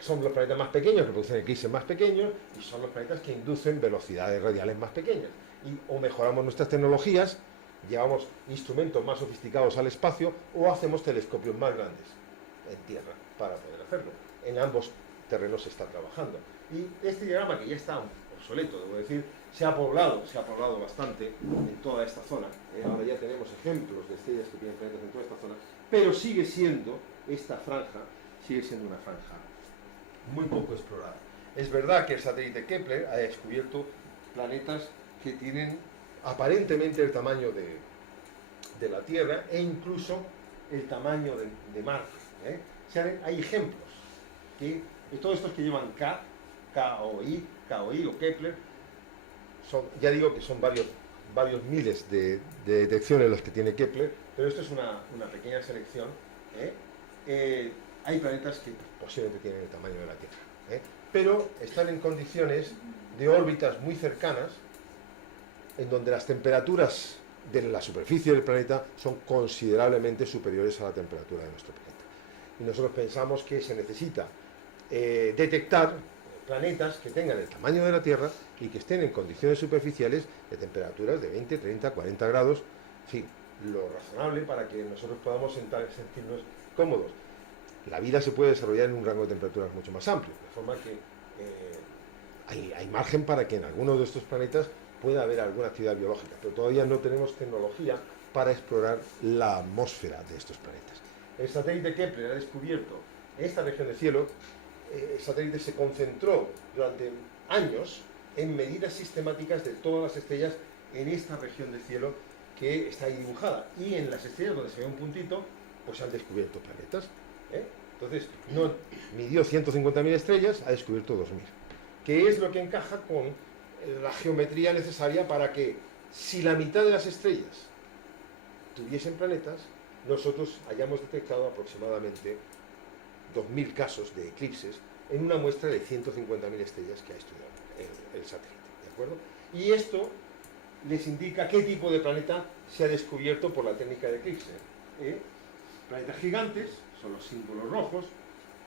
son los planetas más pequeños que producen eclipses más pequeños y son los planetas que inducen velocidades radiales más pequeñas. Y o mejoramos nuestras tecnologías, llevamos instrumentos más sofisticados al espacio o hacemos telescopios más grandes en Tierra para poder hacerlo. En ambos terrenos se está trabajando. Y este diagrama, que ya está obsoleto, debo decir, se ha poblado bastante en toda esta zona. Ahora ya tenemos ejemplos de estrellas que tienen planetas en toda esta zona, pero sigue siendo, esta franja, sigue siendo una franja muy poco explorada. Es verdad que el satélite Kepler ha descubierto planetas que tienen aparentemente el tamaño de la Tierra e incluso el tamaño de Marte. O sea, hay ejemplos que todos estos que llevan KOI o Kepler, ya digo que son varios miles de detecciones los que tiene Kepler, pero esto es una pequeña selección. Hay planetas que posiblemente tienen el tamaño de la Tierra, pero están en condiciones de órbitas muy cercanas, en donde las temperaturas de la superficie del planeta son considerablemente superiores a la temperatura de nuestro planeta. Y nosotros pensamos que se necesita detectar planetas que tengan el tamaño de la Tierra y que estén en condiciones superficiales de temperaturas de 20, 30, 40 grados, en fin, lo razonable para que nosotros podamos sentirnos cómodos. La vida se puede desarrollar en un rango de temperaturas mucho más amplio, de forma que hay margen para que en algunos de estos planetas pueda haber alguna actividad biológica, pero todavía no tenemos tecnología para explorar la atmósfera de estos planetas. El satélite Kepler ha descubierto esta región del cielo. El satélite se concentró durante años en medidas sistemáticas de todas las estrellas en esta región del cielo que está ahí dibujada, y en las estrellas donde se ve un puntito pues han descubierto planetas. Entonces no midió 150.000 estrellas, ha descubierto 2.000, que es lo que encaja con la geometría necesaria para que, si la mitad de las estrellas tuviesen planetas, nosotros hayamos detectado aproximadamente 2.000 casos de eclipses en una muestra de 150.000 estrellas que ha estudiado el satélite, ¿de acuerdo? Y esto les indica qué tipo de planeta se ha descubierto por la técnica de eclipse. Planetas gigantes, son los símbolos rojos,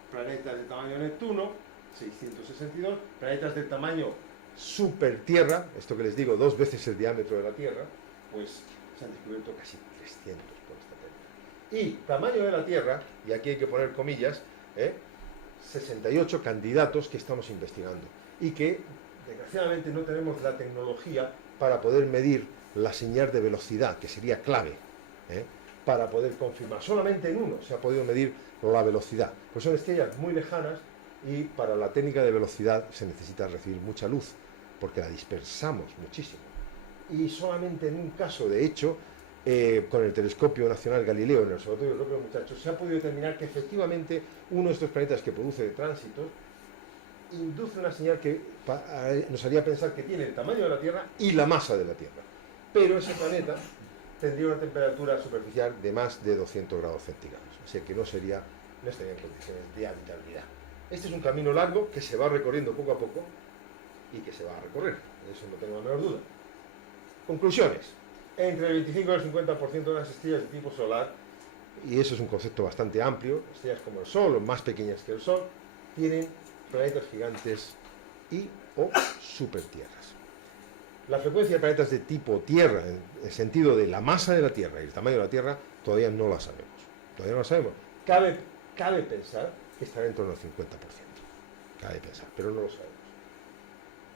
planetas del tamaño de Neptuno, 662, planetas del tamaño super Tierra, esto que les digo, 2 veces el diámetro de la Tierra, pues se han descubierto casi 300 por esta técnica. y tamaño de la Tierra, y aquí hay que poner comillas, 68 candidatos que estamos investigando y que desgraciadamente no tenemos la tecnología para poder medir la señal de velocidad, que sería clave, para poder confirmar. Solamente en uno se ha podido medir la velocidad, pues son estrellas muy lejanas y para la técnica de velocidad se necesita recibir mucha luz, porque la dispersamos muchísimo. Y solamente en un caso, de hecho, con el telescopio nacional Galileo en el Observatorio Europeo, muchachos, se ha podido determinar que efectivamente uno de estos planetas que produce tránsitos induce una señal que nos haría pensar que tiene el tamaño de la Tierra y la masa de la Tierra. Pero ese planeta tendría una temperatura superficial de más de 200 grados centígrados, así que no estaría en condiciones de habitabilidad. Este es un camino largo que se va recorriendo poco a poco y que se va a recorrer, eso no tengo la menor duda. Conclusiones. Entre el 25 y el 50% de las estrellas de tipo solar, y eso es un concepto bastante amplio, estrellas como el Sol o más pequeñas que el Sol, tienen planetas gigantes y o supertierras. La frecuencia de planetas de tipo Tierra, en el sentido de la masa de la Tierra y el tamaño de la Tierra, todavía no la sabemos. Todavía no la sabemos. Cabe pensar que estará en torno al 50%. Cabe pensar, pero no lo sabemos.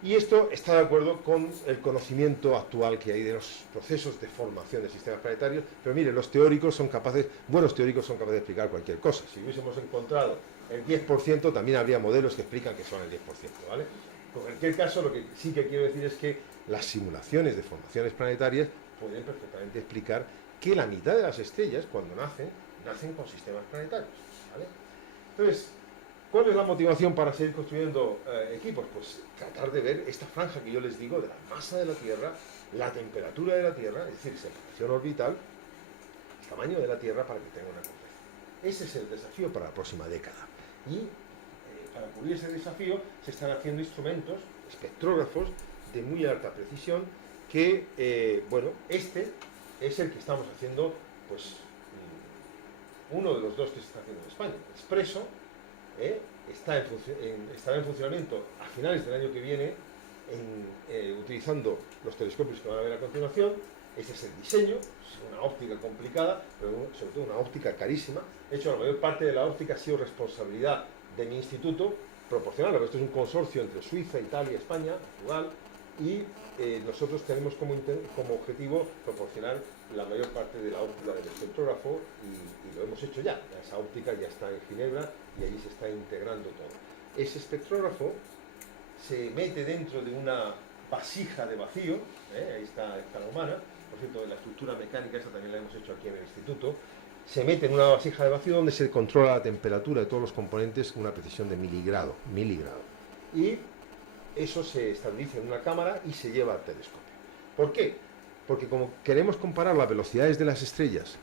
Y esto está de acuerdo con el conocimiento actual que hay de los procesos de formación de sistemas planetarios, pero mire, los teóricos son capaces, buenos teóricos son capaces de explicar cualquier cosa. Si hubiésemos encontrado el 10%, también habría modelos que explican que son el 10%, ¿vale? En cualquier caso, lo que sí que quiero decir es que las simulaciones de formaciones planetarias pueden perfectamente explicar que la mitad de las estrellas, cuando nacen con sistemas planetarios, ¿vale? Entonces, ¿cuál es la motivación para seguir construyendo equipos? Pues tratar de ver esta franja que yo les digo de la masa de la Tierra, la temperatura de la Tierra, es decir, separación orbital, el tamaño de la Tierra para que tenga una comprensión. Ese es el desafío para la próxima década. Y para cubrir ese desafío se están haciendo instrumentos, espectrógrafos de muy alta precisión, que, bueno, este es el que estamos haciendo, pues, uno de los dos que se está haciendo en España, Expreso. Estará en funcionamiento a finales del año que viene utilizando los telescopios que van a ver a continuación. Este es el diseño, es una óptica complicada, pero sobre todo una óptica carísima. De hecho, la mayor parte de la óptica ha sido responsabilidad de mi instituto, proporcionarla, pero esto es un consorcio entre Suiza, Italia, España, Portugal, y nosotros tenemos como objetivo proporcionar la mayor parte de la óptica del espectrógrafo y lo hemos hecho ya. Esa óptica ya está en Ginebra y allí se está integrando todo. Ese espectrógrafo se mete dentro de una vasija de vacío, ahí está la humana, por cierto, la estructura mecánica, esa también la hemos hecho aquí en el instituto, se mete en una vasija de vacío donde se controla la temperatura de todos los componentes con una precisión de miligrado. Y eso se estabiliza en una cámara y se lleva al telescopio. ¿Por qué? Porque como queremos comparar las velocidades de las estrellas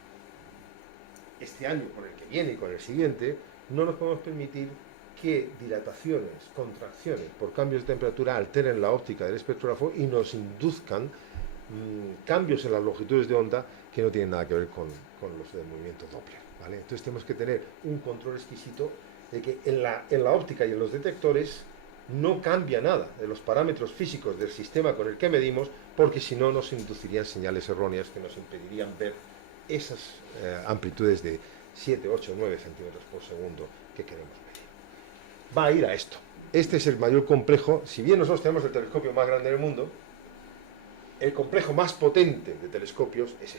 este año con el que viene y con el siguiente, no nos podemos permitir que dilataciones, contracciones por cambios de temperatura alteren la óptica del espectrógrafo y nos induzcan cambios en las longitudes de onda que no tienen nada que ver con los del movimiento Doppler, ¿vale? Entonces tenemos que tener un control exquisito de que en la óptica y en los detectores no cambia nada de los parámetros físicos del sistema con el que medimos, porque si no nos inducirían señales erróneas que nos impedirían ver esas amplitudes de 7, 8, 9 centímetros por segundo que queremos medir. Va a ir a esto. Este es el mayor complejo. Si bien nosotros tenemos el telescopio más grande del mundo, el complejo más potente de telescopios es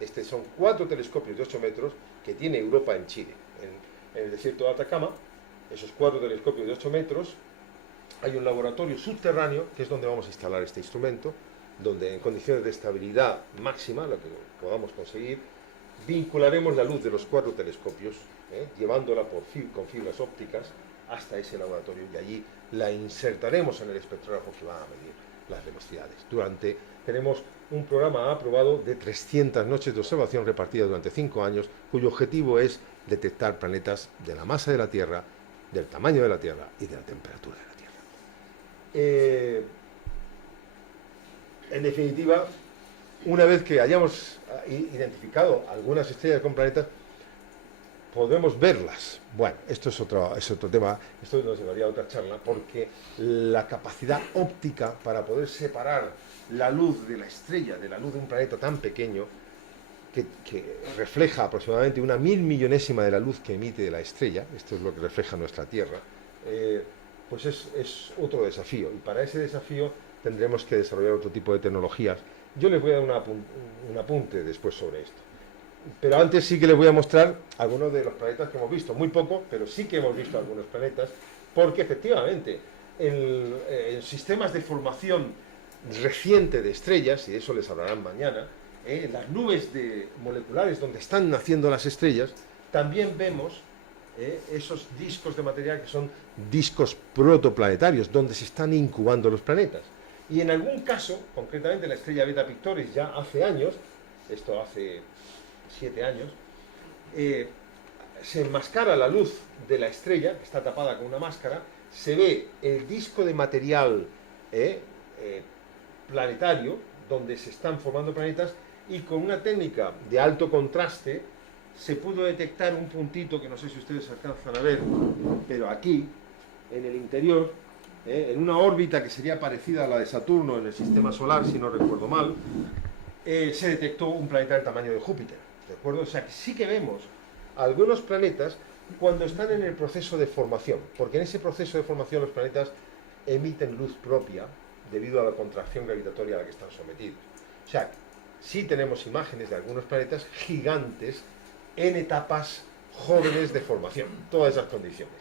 este. Son 4 telescopios de 8 metros que tiene Europa en Chile, en el desierto de Atacama. Esos 4 telescopios de 8 metros, hay un laboratorio subterráneo, que es donde vamos a instalar este instrumento, donde en condiciones de estabilidad máxima, lo que podamos conseguir, vincularemos la luz de los 4 telescopios, llevándola con fibras ópticas hasta ese laboratorio, y allí la insertaremos en el espectrógrafo que va a medir las velocidades. Tenemos un programa aprobado de 300 noches de observación repartidas durante 5 años, cuyo objetivo es detectar planetas de la masa de la Tierra, del tamaño de la Tierra y de la temperatura de la Tierra. En definitiva, una vez que hayamos identificado algunas estrellas con planetas, podemos verlas. Bueno, esto es otro tema, esto nos llevaría a otra charla, porque la capacidad óptica para poder separar la luz de la estrella de la luz de un planeta tan pequeño que refleja aproximadamente 1.000 millonésima de la luz que emite de la estrella, esto es lo que refleja nuestra Tierra, pues es otro desafío, y para ese desafío tendremos que desarrollar otro tipo de tecnologías. Yo les voy a dar un apunte después sobre esto. Pero antes sí que les voy a mostrar algunos de los planetas que hemos visto, muy poco, pero sí que hemos visto algunos planetas, porque efectivamente en sistemas de formación reciente de estrellas, y de eso les hablarán mañana, las nubes moleculares donde están naciendo las estrellas, también vemos esos discos de material que son discos protoplanetarios, donde se están incubando los planetas. Y en algún caso, concretamente la estrella Beta Pictoris, ya hace años, esto hace 7 años, se enmascara la luz de la estrella, que está tapada con una máscara, se ve el disco de material planetario, donde se están formando planetas, y con una técnica de alto contraste se pudo detectar un puntito que no sé si ustedes alcanzan a ver, pero aquí, en el interior, en una órbita que sería parecida a la de Saturno en el sistema solar, si no recuerdo mal, se detectó un planeta del tamaño de Júpiter, ¿de acuerdo? O sea que sí que vemos algunos planetas cuando están en el proceso de formación, porque en ese proceso de formación los planetas emiten luz propia debido a la contracción gravitatoria a la que están sometidos. O sea, sí tenemos imágenes de algunos planetas gigantes en etapas jóvenes de formación, todas esas condiciones.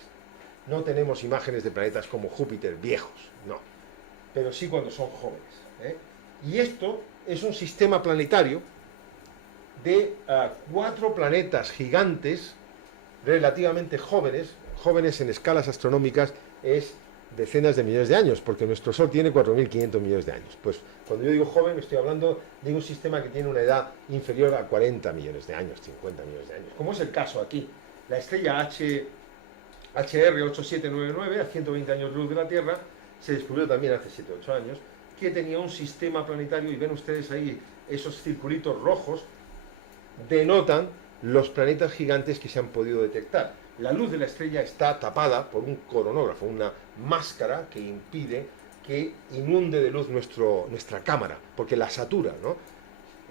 No tenemos imágenes de planetas como Júpiter viejos, no, pero sí cuando son jóvenes. Y esto es un sistema planetario de 4 planetas gigantes relativamente jóvenes, jóvenes en escalas astronómicas es decenas de millones de años, porque nuestro Sol tiene 4.500 millones de años. Pues cuando yo digo joven estoy hablando de un sistema que tiene una edad inferior a 40 millones de años, 50 millones de años, como es el caso aquí. La estrella HR 8799, a 120 años luz de la Tierra, se descubrió también hace 7-8 años, que tenía un sistema planetario, y ven ustedes ahí esos circulitos rojos, denotan los planetas gigantes que se han podido detectar. La luz de la estrella está tapada por un coronógrafo, una máscara que impide que inunde de luz nuestra cámara, porque la satura, ¿no?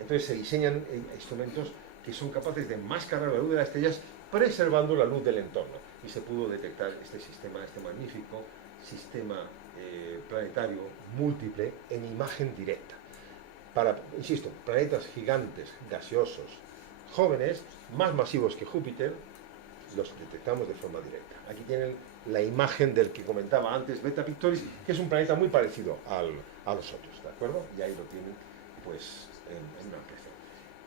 Entonces se diseñan instrumentos que son capaces de enmascarar la luz de las estrellas preservando la luz del entorno. Y se pudo detectar este sistema, este magnífico sistema planetario múltiple en imagen directa. Para, insisto, planetas gigantes, gaseosos, jóvenes, más masivos que Júpiter, los detectamos de forma directa. Aquí tienen la imagen del que comentaba antes, Beta Pictoris, que es un planeta muy parecido a los otros, ¿de acuerdo? Y ahí lo tienen, pues, en una ampliación.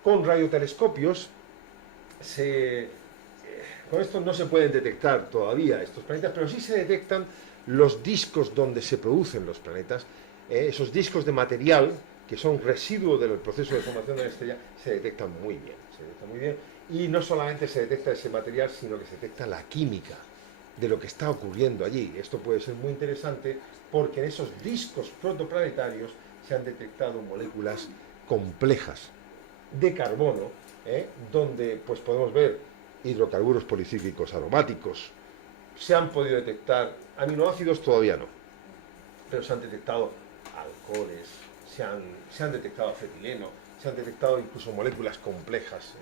Con radiotelescopios, con esto no se pueden detectar todavía estos planetas, pero sí se detectan los discos donde se producen los planetas, esos discos de material que son residuos del proceso de formación de la estrella, se detectan muy bien, y no solamente se detecta ese material, sino que se detecta la química de lo que está ocurriendo allí. Esto puede ser muy interesante porque en esos discos protoplanetarios se han detectado moléculas complejas de carbono, donde pues podemos ver hidrocarburos policíclicos aromáticos, se han podido detectar aminoácidos, todavía no, pero se han detectado alcoholes, se han detectado acetileno, se han detectado incluso moléculas complejas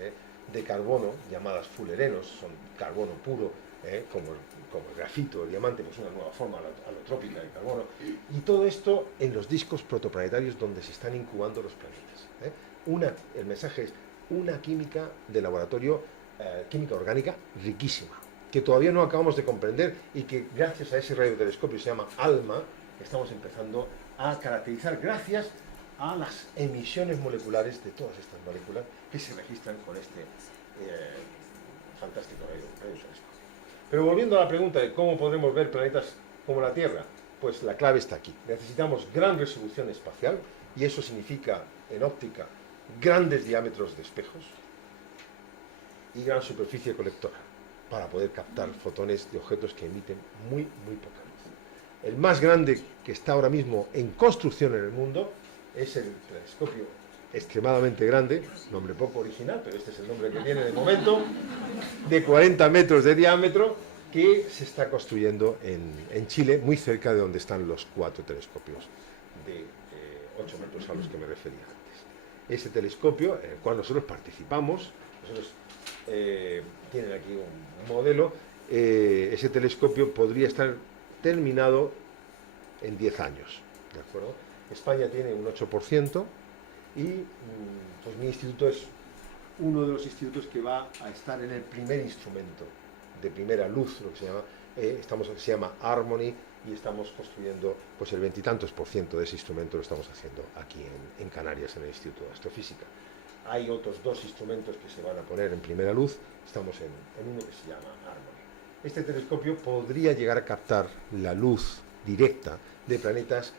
de carbono, llamadas fullerenos, son carbono puro, como el grafito, el diamante, pues una nueva forma alotrópica de carbono, y todo esto en los discos protoplanetarios donde se están incubando los planetas. El mensaje es una química de laboratorio, química orgánica riquísima, que todavía no acabamos de comprender y que gracias a ese radiotelescopio, se llama ALMA, estamos empezando a caracterizar gracias a las emisiones moleculares de todas estas moléculas que se registran con este fantástico radiotelescopio. Pero volviendo a la pregunta de cómo podremos ver planetas como la Tierra, pues la clave está aquí. Necesitamos gran resolución espacial, y eso significa, en óptica, grandes diámetros de espejos y gran superficie colectora, para poder captar fotones de objetos que emiten muy poca luz. El más grande que está ahora mismo en construcción en el mundo es el telescopio extremadamente grande, nombre poco original, pero este es el nombre que tiene de momento, de 40 metros de diámetro, que se está construyendo en Chile, muy cerca de donde están los 4 telescopios de 8 metros a los que me refería antes. ese telescopio, en el cual nosotros participamos. Nosotros, tienen aquí un modelo. Ese telescopio podría estar terminado en 10 años, ¿de acuerdo? España tiene un 8% y pues mi instituto es uno de los institutos que va a estar en el primer instrumento de primera luz, lo que se llama, se llama Harmony, y estamos construyendo pues el 20 y tantos % de ese instrumento lo estamos haciendo aquí en Canarias, en el Instituto de Astrofísica. Hay otros 2 instrumentos que se van a poner en primera luz, estamos en uno que se llama Harmony. Este telescopio podría llegar a captar la luz directa de planetas,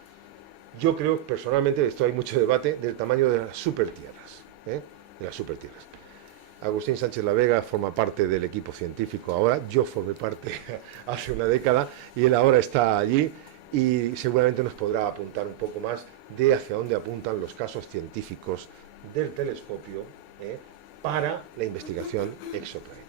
yo creo personalmente, esto hay mucho debate, del tamaño de las supertierras, de las supertierras. Agustín Sánchez La Vega forma parte del equipo científico ahora, yo formé parte hace una década y él ahora está allí y seguramente nos podrá apuntar un poco más de hacia dónde apuntan los casos científicos del telescopio para la investigación exoplanetaria.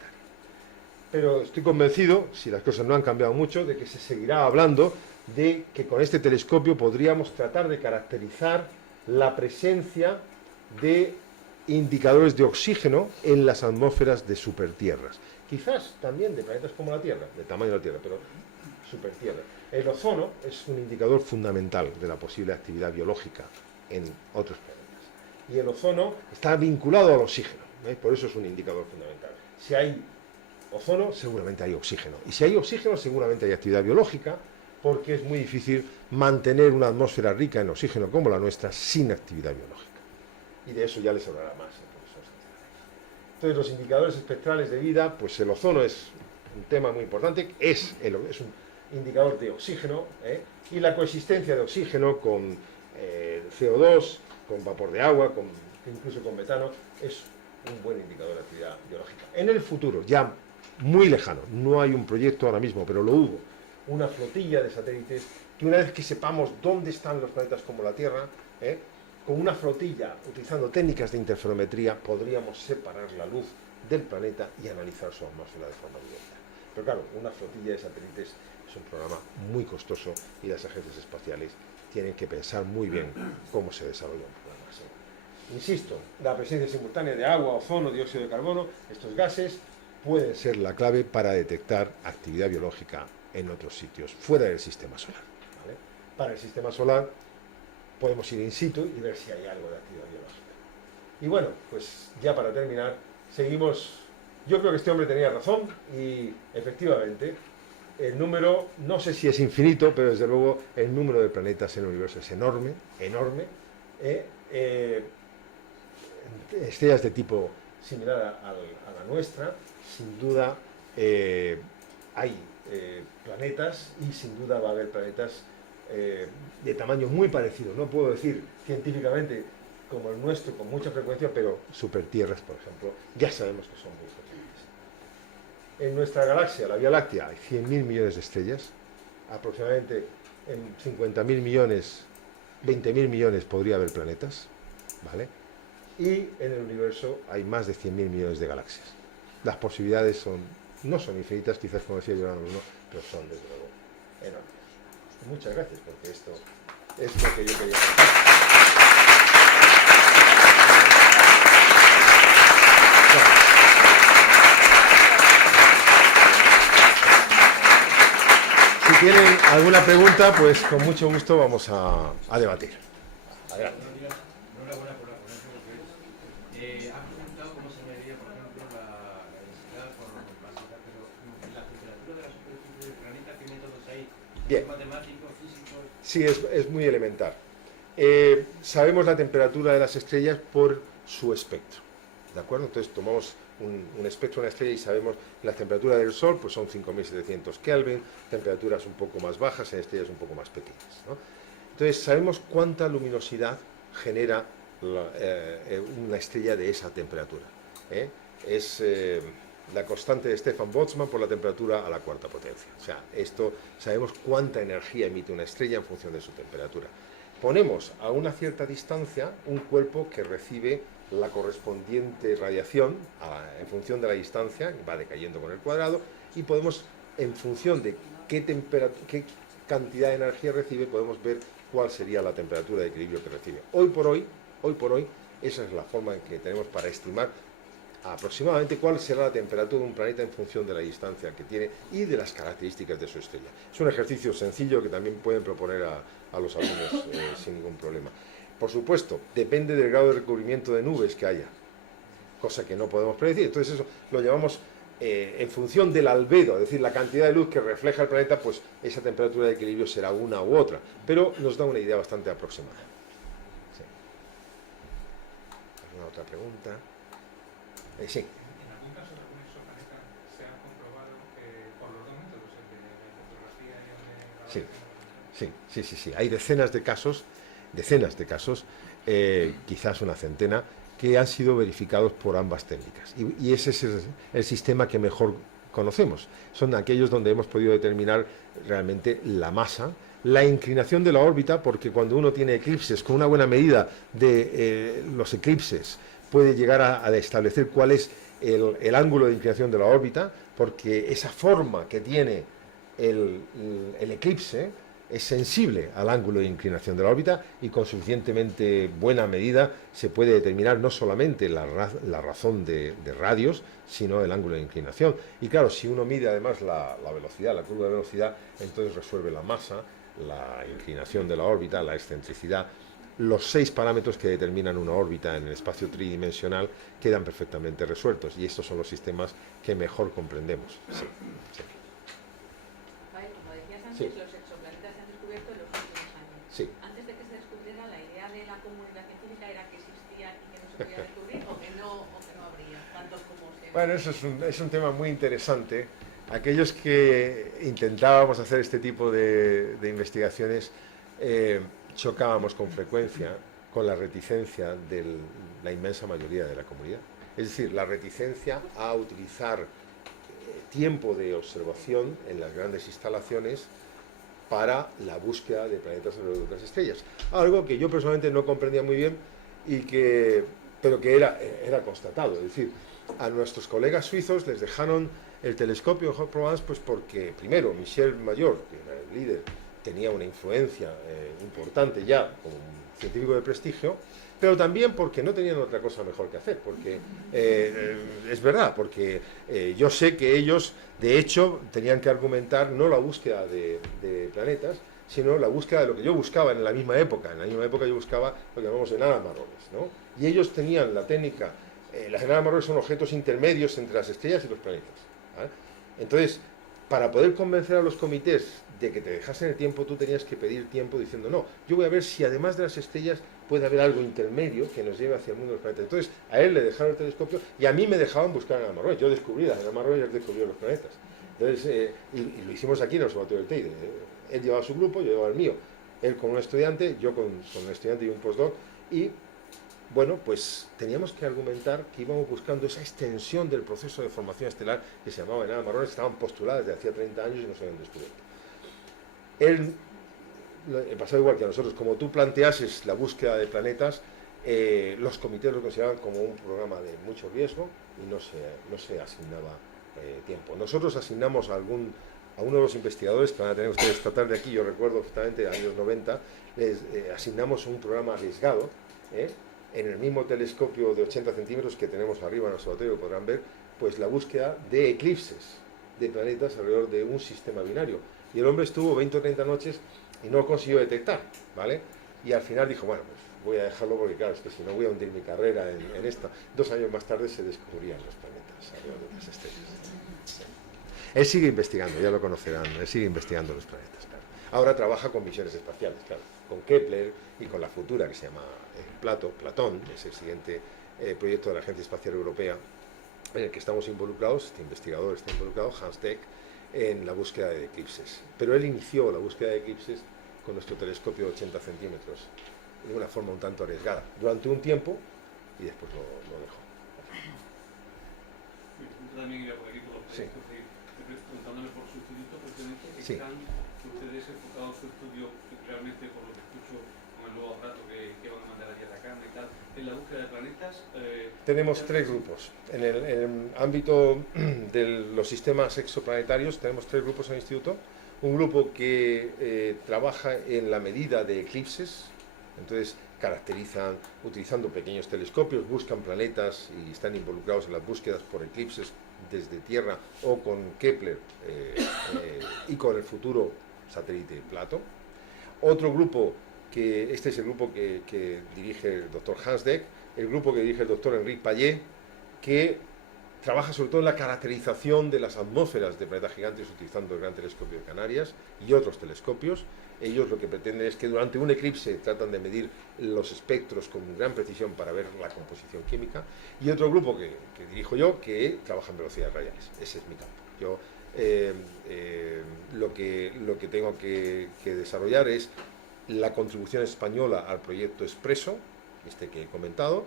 Pero estoy convencido, si las cosas no han cambiado mucho, de que se seguirá hablando de que con este telescopio podríamos tratar de caracterizar la presencia de indicadores de oxígeno en las atmósferas de supertierras. Quizás también de planetas como la Tierra, del tamaño de la Tierra, pero supertierras. El ozono es un indicador fundamental de la posible actividad biológica en otros planetas. Y el ozono está vinculado al oxígeno, por eso es un indicador fundamental. Si hay ozono, seguramente hay oxígeno. Y si hay oxígeno, seguramente hay actividad biológica, porque es muy difícil mantener una atmósfera rica en oxígeno como la nuestra sin actividad biológica. Y de eso ya les hablará más el profesor Sánchez. Entonces, los indicadores espectrales de vida, pues el ozono es un tema muy importante, es un indicador de oxígeno, y la coexistencia de oxígeno con CO2, con vapor de agua, incluso con metano, es un buen indicador de actividad biológica. En el futuro, ya muy lejano, no hay un proyecto ahora mismo, pero lo hubo, una flotilla de satélites que una vez que sepamos dónde están los planetas como la Tierra, con una flotilla, utilizando técnicas de interferometría, podríamos separar la luz del planeta y analizar su atmósfera de forma directa. Pero claro, una flotilla de satélites es un programa muy costoso y las agencias espaciales tienen que pensar muy bien cómo se desarrolla un programa así. Insisto, la presencia simultánea de agua, ozono, dióxido de carbono, estos gases pueden ser la clave para detectar actividad biológica en otros sitios, fuera del sistema solar, ¿vale? Para el sistema solar podemos ir in situ y ver si hay algo de actividad biológica. Y bueno, pues ya para terminar, seguimos. Yo creo que este hombre tenía razón y efectivamente el número, no sé si es infinito, pero desde luego el número de planetas en el universo es enorme, enorme. Estrellas de tipo similar a la nuestra, sin duda hay planetas y sin duda va a haber planetas de tamaño muy parecido. No puedo decir científicamente como el nuestro con mucha frecuencia, pero supertierras, por ejemplo, ya sabemos que son muy frecuentes. En nuestra galaxia, la Vía Láctea, hay 100.000 millones de estrellas, aproximadamente en 50.000 millones, 20.000 millones podría haber planetas, ¿vale? Y en el universo hay más de 100.000 millones de galaxias. Las posibilidades no son infinitas, quizás como decía Giordano Bruno, pero son desde luego enormes. Muchas gracias, porque esto es lo que yo quería contar. Si tienen alguna pregunta, pues con mucho gusto vamos a debatir. Adelante. Enhorabuena por la ponencia. ¿Han preguntado cómo se mediría, por ejemplo, la densidad con básica, pero la temperatura de la superficie del planeta, ¿qué métodos hay? Bien. ¿Matemáticos, físicos? Sí, es muy elemental. Sabemos la temperatura de las estrellas por su espectro, ¿de acuerdo? Entonces tomamos un espectro de una estrella y sabemos la temperatura del Sol, pues son 5.700 Kelvin, temperaturas un poco más bajas en estrellas un poco más pequeñas, ¿no? Entonces sabemos cuánta luminosidad genera una estrella de esa temperatura. Es la constante de Stefan Boltzmann por la temperatura a la cuarta potencia. O sea, sabemos cuánta energía emite una estrella en función de su temperatura. Ponemos a una cierta distancia un cuerpo que recibe la correspondiente radiación en función de la distancia, que va decayendo con el cuadrado, y podemos, en función de qué cantidad de energía recibe, podemos ver cuál sería la temperatura de equilibrio que recibe. Hoy por hoy, Esa es la forma en que tenemos para estimar aproximadamente cuál será la temperatura de un planeta en función de la distancia que tiene y de las características de su estrella. Es un ejercicio sencillo que también pueden proponer a los alumnos sin ningún problema. Por supuesto, depende del grado de recubrimiento de nubes que haya, cosa que no podemos predecir. Entonces eso lo llevamos en función del albedo, es decir, la cantidad de luz que refleja el planeta, pues esa temperatura de equilibrio será una u otra, pero nos da una idea bastante aproximada. Sí. ¿Alguna otra pregunta? Sí. En algún caso de algún exoplaneta se ha comprobado por los dos métodos, el de la fotografía y el de la... Sí. Hay decenas de casos, quizás una centena, que han sido verificados por ambas técnicas. Y ese es el sistema que mejor conocemos. Son aquellos donde hemos podido determinar realmente la masa, la inclinación de la órbita, porque cuando uno tiene eclipses, con una buena medida de los eclipses, puede llegar a establecer cuál es el ángulo de inclinación de la órbita, porque esa forma que tiene el eclipse es sensible al ángulo de inclinación de la órbita, y con suficientemente buena medida se puede determinar no solamente la razón de radios, sino el ángulo de inclinación. Y claro, si uno mide además la velocidad, la curva de velocidad, entonces resuelve la masa, la inclinación de la órbita, la excentricidad. Los 6 parámetros que determinan una órbita en el espacio tridimensional quedan perfectamente resueltos, y estos son los sistemas que mejor comprendemos. Sí. Vale, como decías antes, Sí. los exoplanetas se han descubierto en los últimos años. Sí. Antes de que se descubriera, la idea de la comunidad científica era que existían y que no se podía descubrir, o que no habría, tantos como se... Bueno, eso es un tema muy interesante. Aquellos que intentábamos hacer este tipo de investigaciones chocábamos con frecuencia con la reticencia de la inmensa mayoría de la comunidad. Es decir, la reticencia a utilizar tiempo de observación en las grandes instalaciones para la búsqueda de planetas alrededor de otras estrellas. Algo que yo personalmente no comprendía muy bien, pero que era constatado. Es decir, a nuestros colegas suizos les dejaron el telescopio Hubble-Provence, pues porque, primero, Michel Mayor, que era el líder, tenía una influencia importante ya como un científico de prestigio, pero también porque no tenían otra cosa mejor que hacer, porque es verdad, porque yo sé que ellos, de hecho, tenían que argumentar no la búsqueda de planetas, sino la búsqueda de lo que yo buscaba en la misma época. En la misma época yo buscaba lo que llamamos enanas marrones, ¿no? Y ellos tenían la técnica, las enanas marrones son objetos intermedios entre las estrellas y los planetas, ¿vale? Entonces, para poder convencer a los comités de que te dejasen el tiempo, tú tenías que pedir tiempo diciendo, no, yo voy a ver si además de las estrellas puede haber algo intermedio que nos lleve hacia el mundo de los planetas. Entonces, a él le dejaron el telescopio y a mí me dejaban buscar enanas marrones. Yo descubrí las enanas marrones y él descubrió los planetas. Entonces, y lo hicimos aquí en el Observatorio del Teide. Él llevaba su grupo, yo llevaba el mío. Él con un estudiante, yo con un estudiante y un postdoc. Y, bueno, pues teníamos que argumentar que íbamos buscando esa extensión del proceso de formación estelar que se llamaba enanas marrones, que estaban postuladas desde hacía 30 años y no se habían descubierto. Él pasaba igual que a nosotros. Como tú planteases la búsqueda de planetas, los comités lo consideraban como un programa de mucho riesgo y no se asignaba tiempo. Nosotros asignamos a uno de los investigadores que van a tener ustedes esta tarde aquí, yo recuerdo perfectamente, años 90, les asignamos un programa arriesgado, en el mismo telescopio de 80 centímetros que tenemos arriba en el observatorio, podrán ver pues la búsqueda de eclipses de planetas alrededor de un sistema binario. Y el hombre estuvo 20 o 30 noches y no consiguió detectar, ¿vale? Y al final dijo, bueno, pues voy a dejarlo porque claro, es que si no voy a hundir mi carrera en esta. 2 años más tarde se descubrían los planetas alrededor de otras estrellas. Sí. Él sigue investigando, ya lo conocerán, él sigue investigando los planetas, claro. Ahora trabaja con misiones espaciales, claro, con Kepler y con la futura que se llama Platón, es el siguiente proyecto de la Agencia Espacial Europea en el que estamos involucrados. Este investigador está involucrado, Hans Deck, en la búsqueda de eclipses. Pero él inició la búsqueda de eclipses con nuestro telescopio de 80 centímetros, de una forma un tanto arriesgada, durante un tiempo, y después lo dejó. Yo también iba por aquí por los proyectos, preguntándole por su instituto, precisamente, ¿están ustedes enfocados su estudio realmente, por lo que escucho, con el nuevo aparato que van a mandar allí a Atacama y tal, en la búsqueda de planetas? Tenemos 3 grupos. En el ámbito de los sistemas exoplanetarios tenemos 3 grupos en el instituto. Un grupo que trabaja en la medida de eclipses, entonces caracterizan utilizando pequeños telescopios, buscan planetas y están involucrados en las búsquedas por eclipses desde Tierra o con Kepler y con el futuro satélite Plato. Otro grupo, este es el grupo que dirige el doctor Hans Deck, el grupo que dirige el doctor Enrique Payet, que trabaja sobre todo en la caracterización de las atmósferas de planetas gigantes utilizando el Gran Telescopio de Canarias y otros telescopios. Ellos lo que pretenden es que durante un eclipse tratan de medir los espectros con gran precisión para ver la composición química. Y otro grupo que dirijo yo, que trabaja en velocidades radiales. Ese es mi campo. Yo lo que tengo que desarrollar es la contribución española al proyecto Expreso, este que he comentado,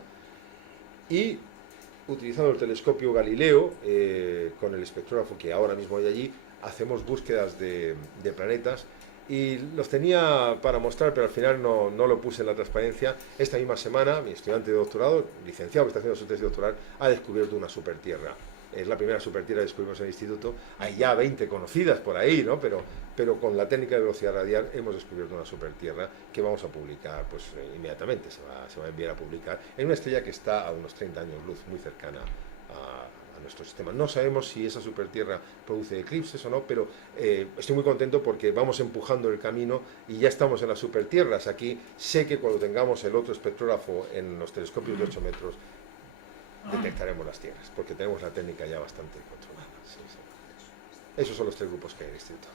y utilizando el telescopio Galileo, con el espectrógrafo que ahora mismo hay allí, hacemos búsquedas de planetas, y los tenía para mostrar, pero al final no lo puse en la transparencia. Esta misma semana, mi estudiante de doctorado, licenciado que está haciendo su tesis doctoral, ha descubierto una supertierra. Es la primera supertierra que descubrimos en el instituto. Hay ya 20 conocidas por ahí, ¿no? Pero con la técnica de velocidad radial hemos descubierto una supertierra que vamos a publicar pues, inmediatamente. Se va a enviar a publicar en una estrella que está a unos 30 años luz, muy cercana a nuestro sistema. No sabemos si esa supertierra produce eclipses o no, pero estoy muy contento porque vamos empujando el camino y ya estamos en las supertierras. Aquí sé que cuando tengamos el otro espectrógrafo en los telescopios de 8 metros, detectaremos las tierras, porque tenemos la técnica ya bastante controlada. Sí, sí. Esos son los 3 grupos que hay en el instituto.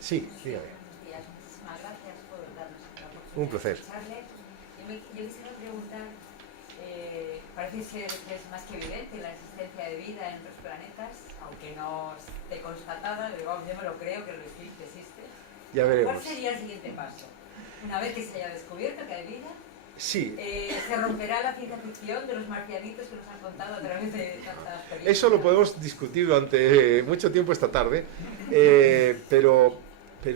Sí, dígame. Buenos días, muchísimas gracias por darnos la oportunidad. Un placer. De escucharle. Yo quisiera preguntar, parece ser que es más que evidente la existencia de vida en otros planetas, aunque no esté constatada, yo me lo creo que existe. Ya veremos. ¿Cuál sería el siguiente paso? Una vez que se haya descubierto que hay vida, Sí. ¿se romperá la ciencia ficción de los marcianitos que nos han contado a través de tantas películas? Eso lo podemos discutir durante mucho tiempo esta tarde, pero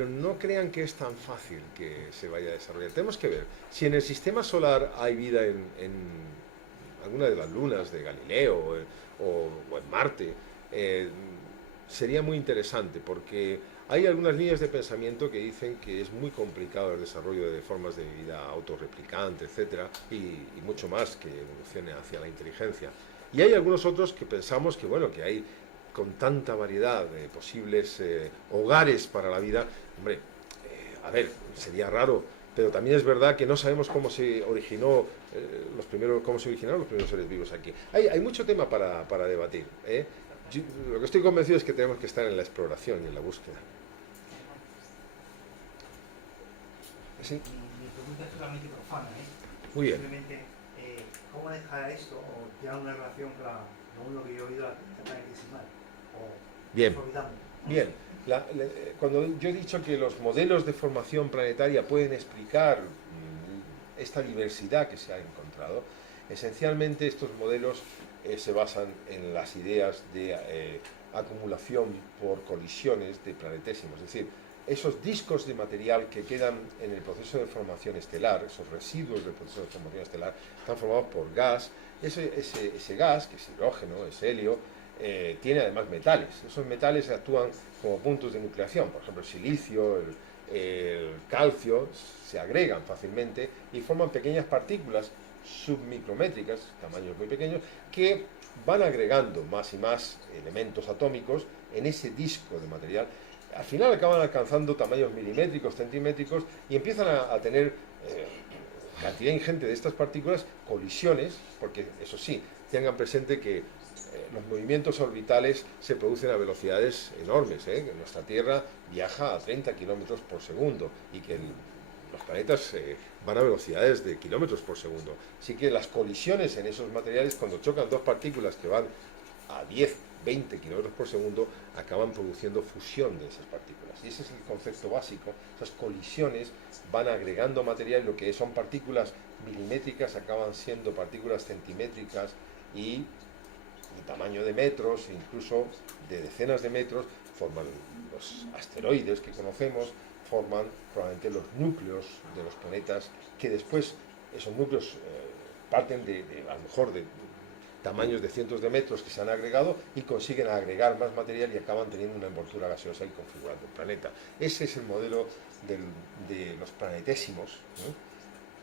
no crean que es tan fácil que se vaya a desarrollar. Tenemos que ver si en el sistema solar hay vida en alguna de las lunas de Galileo o en Marte. Sería muy interesante porque hay algunas líneas de pensamiento que dicen que es muy complicado el desarrollo de formas de vida autorreplicante, etcétera, y mucho más que evolucione hacia la inteligencia. Y hay algunos otros que pensamos que, bueno, que hay con tanta variedad de posibles hogares para la vida, hombre, a ver, sería raro, pero también es verdad que no sabemos cómo se originó cómo se originaron los primeros seres vivos aquí. Hay mucho tema para debatir, ¿eh? Lo que estoy convencido es que tenemos que estar en la exploración y en la búsqueda. ¿Sí? Mi pregunta es totalmente profana, Muy bien. Simplemente, ¿cómo deja esto o tiene una relación con lo que yo he oído la planetesimal? Bien. Bien. Cuando yo he dicho que los modelos de formación planetaria pueden explicar esta diversidad que se ha encontrado, esencialmente estos modelos se basan en las ideas de acumulación por colisiones de planetésimos, es decir, esos discos de material que quedan en el proceso de formación estelar, esos residuos del proceso de formación estelar, están formados por gas. Ese gas, que es hidrógeno, es helio, tiene además metales. Esos metales actúan como puntos de nucleación, por ejemplo el silicio, el calcio, se agregan fácilmente y forman pequeñas partículas submicrométricas, tamaños muy pequeños, que van agregando más y más elementos atómicos en ese disco de material. Al final acaban alcanzando tamaños milimétricos, centimétricos y empiezan a tener cantidad ingente de estas partículas, colisiones, porque eso sí, tengan presente que los movimientos orbitales se producen a velocidades enormes, que nuestra Tierra viaja a 30 kilómetros por segundo y que los planetas van a velocidades de kilómetros por segundo. Así que las colisiones en esos materiales, cuando chocan dos partículas que van a 10, 20 kilómetros por segundo, acaban produciendo fusión de esas partículas. Y ese es el concepto básico. Esas colisiones van agregando material, lo que son partículas milimétricas acaban siendo partículas centimétricas y de tamaño de metros, incluso de decenas de metros, forman los asteroides que conocemos, forman probablemente los núcleos de los planetas, que después esos núcleos parten a lo mejor de tamaños de cientos de metros que se han agregado y consiguen agregar más material y acaban teniendo una envoltura gaseosa y configurando el planeta. Ese es el modelo de los planetésimos, ¿no?,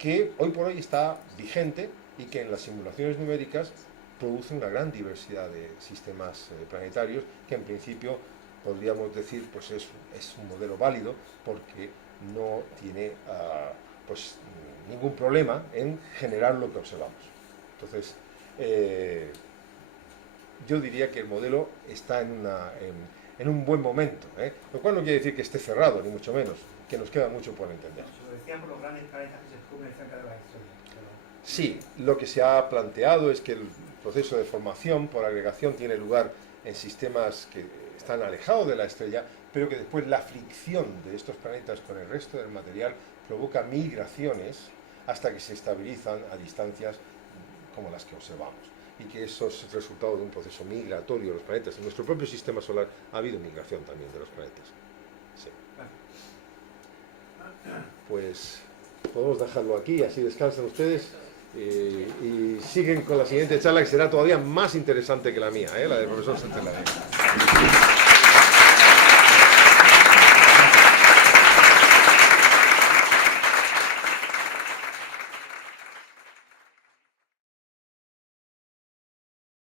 que hoy por hoy está vigente y que en las simulaciones numéricas produce una gran diversidad de sistemas planetarios que en principio podríamos decir pues es un modelo válido porque no tiene pues ningún problema en generar lo que observamos. Entonces, yo diría que el modelo está en un buen momento, lo cual no quiere decir que esté cerrado, ni mucho menos, que nos queda mucho por entender. Se lo decían por los grandes planetas que se descubren cerca de la estrella. Sí, lo que se ha planteado es que el proceso de formación por agregación tiene lugar en sistemas que están alejados de la estrella, pero que después la fricción de estos planetas con el resto del material provoca migraciones hasta que se estabilizan a distancias como las que observamos. Y que eso es resultado de un proceso migratorio de los planetas. En nuestro propio sistema solar ha habido migración también de los planetas. Sí. Pues podemos dejarlo aquí, así descansan ustedes y siguen con la siguiente charla, que será todavía más interesante que la mía, la del profesor Santillana.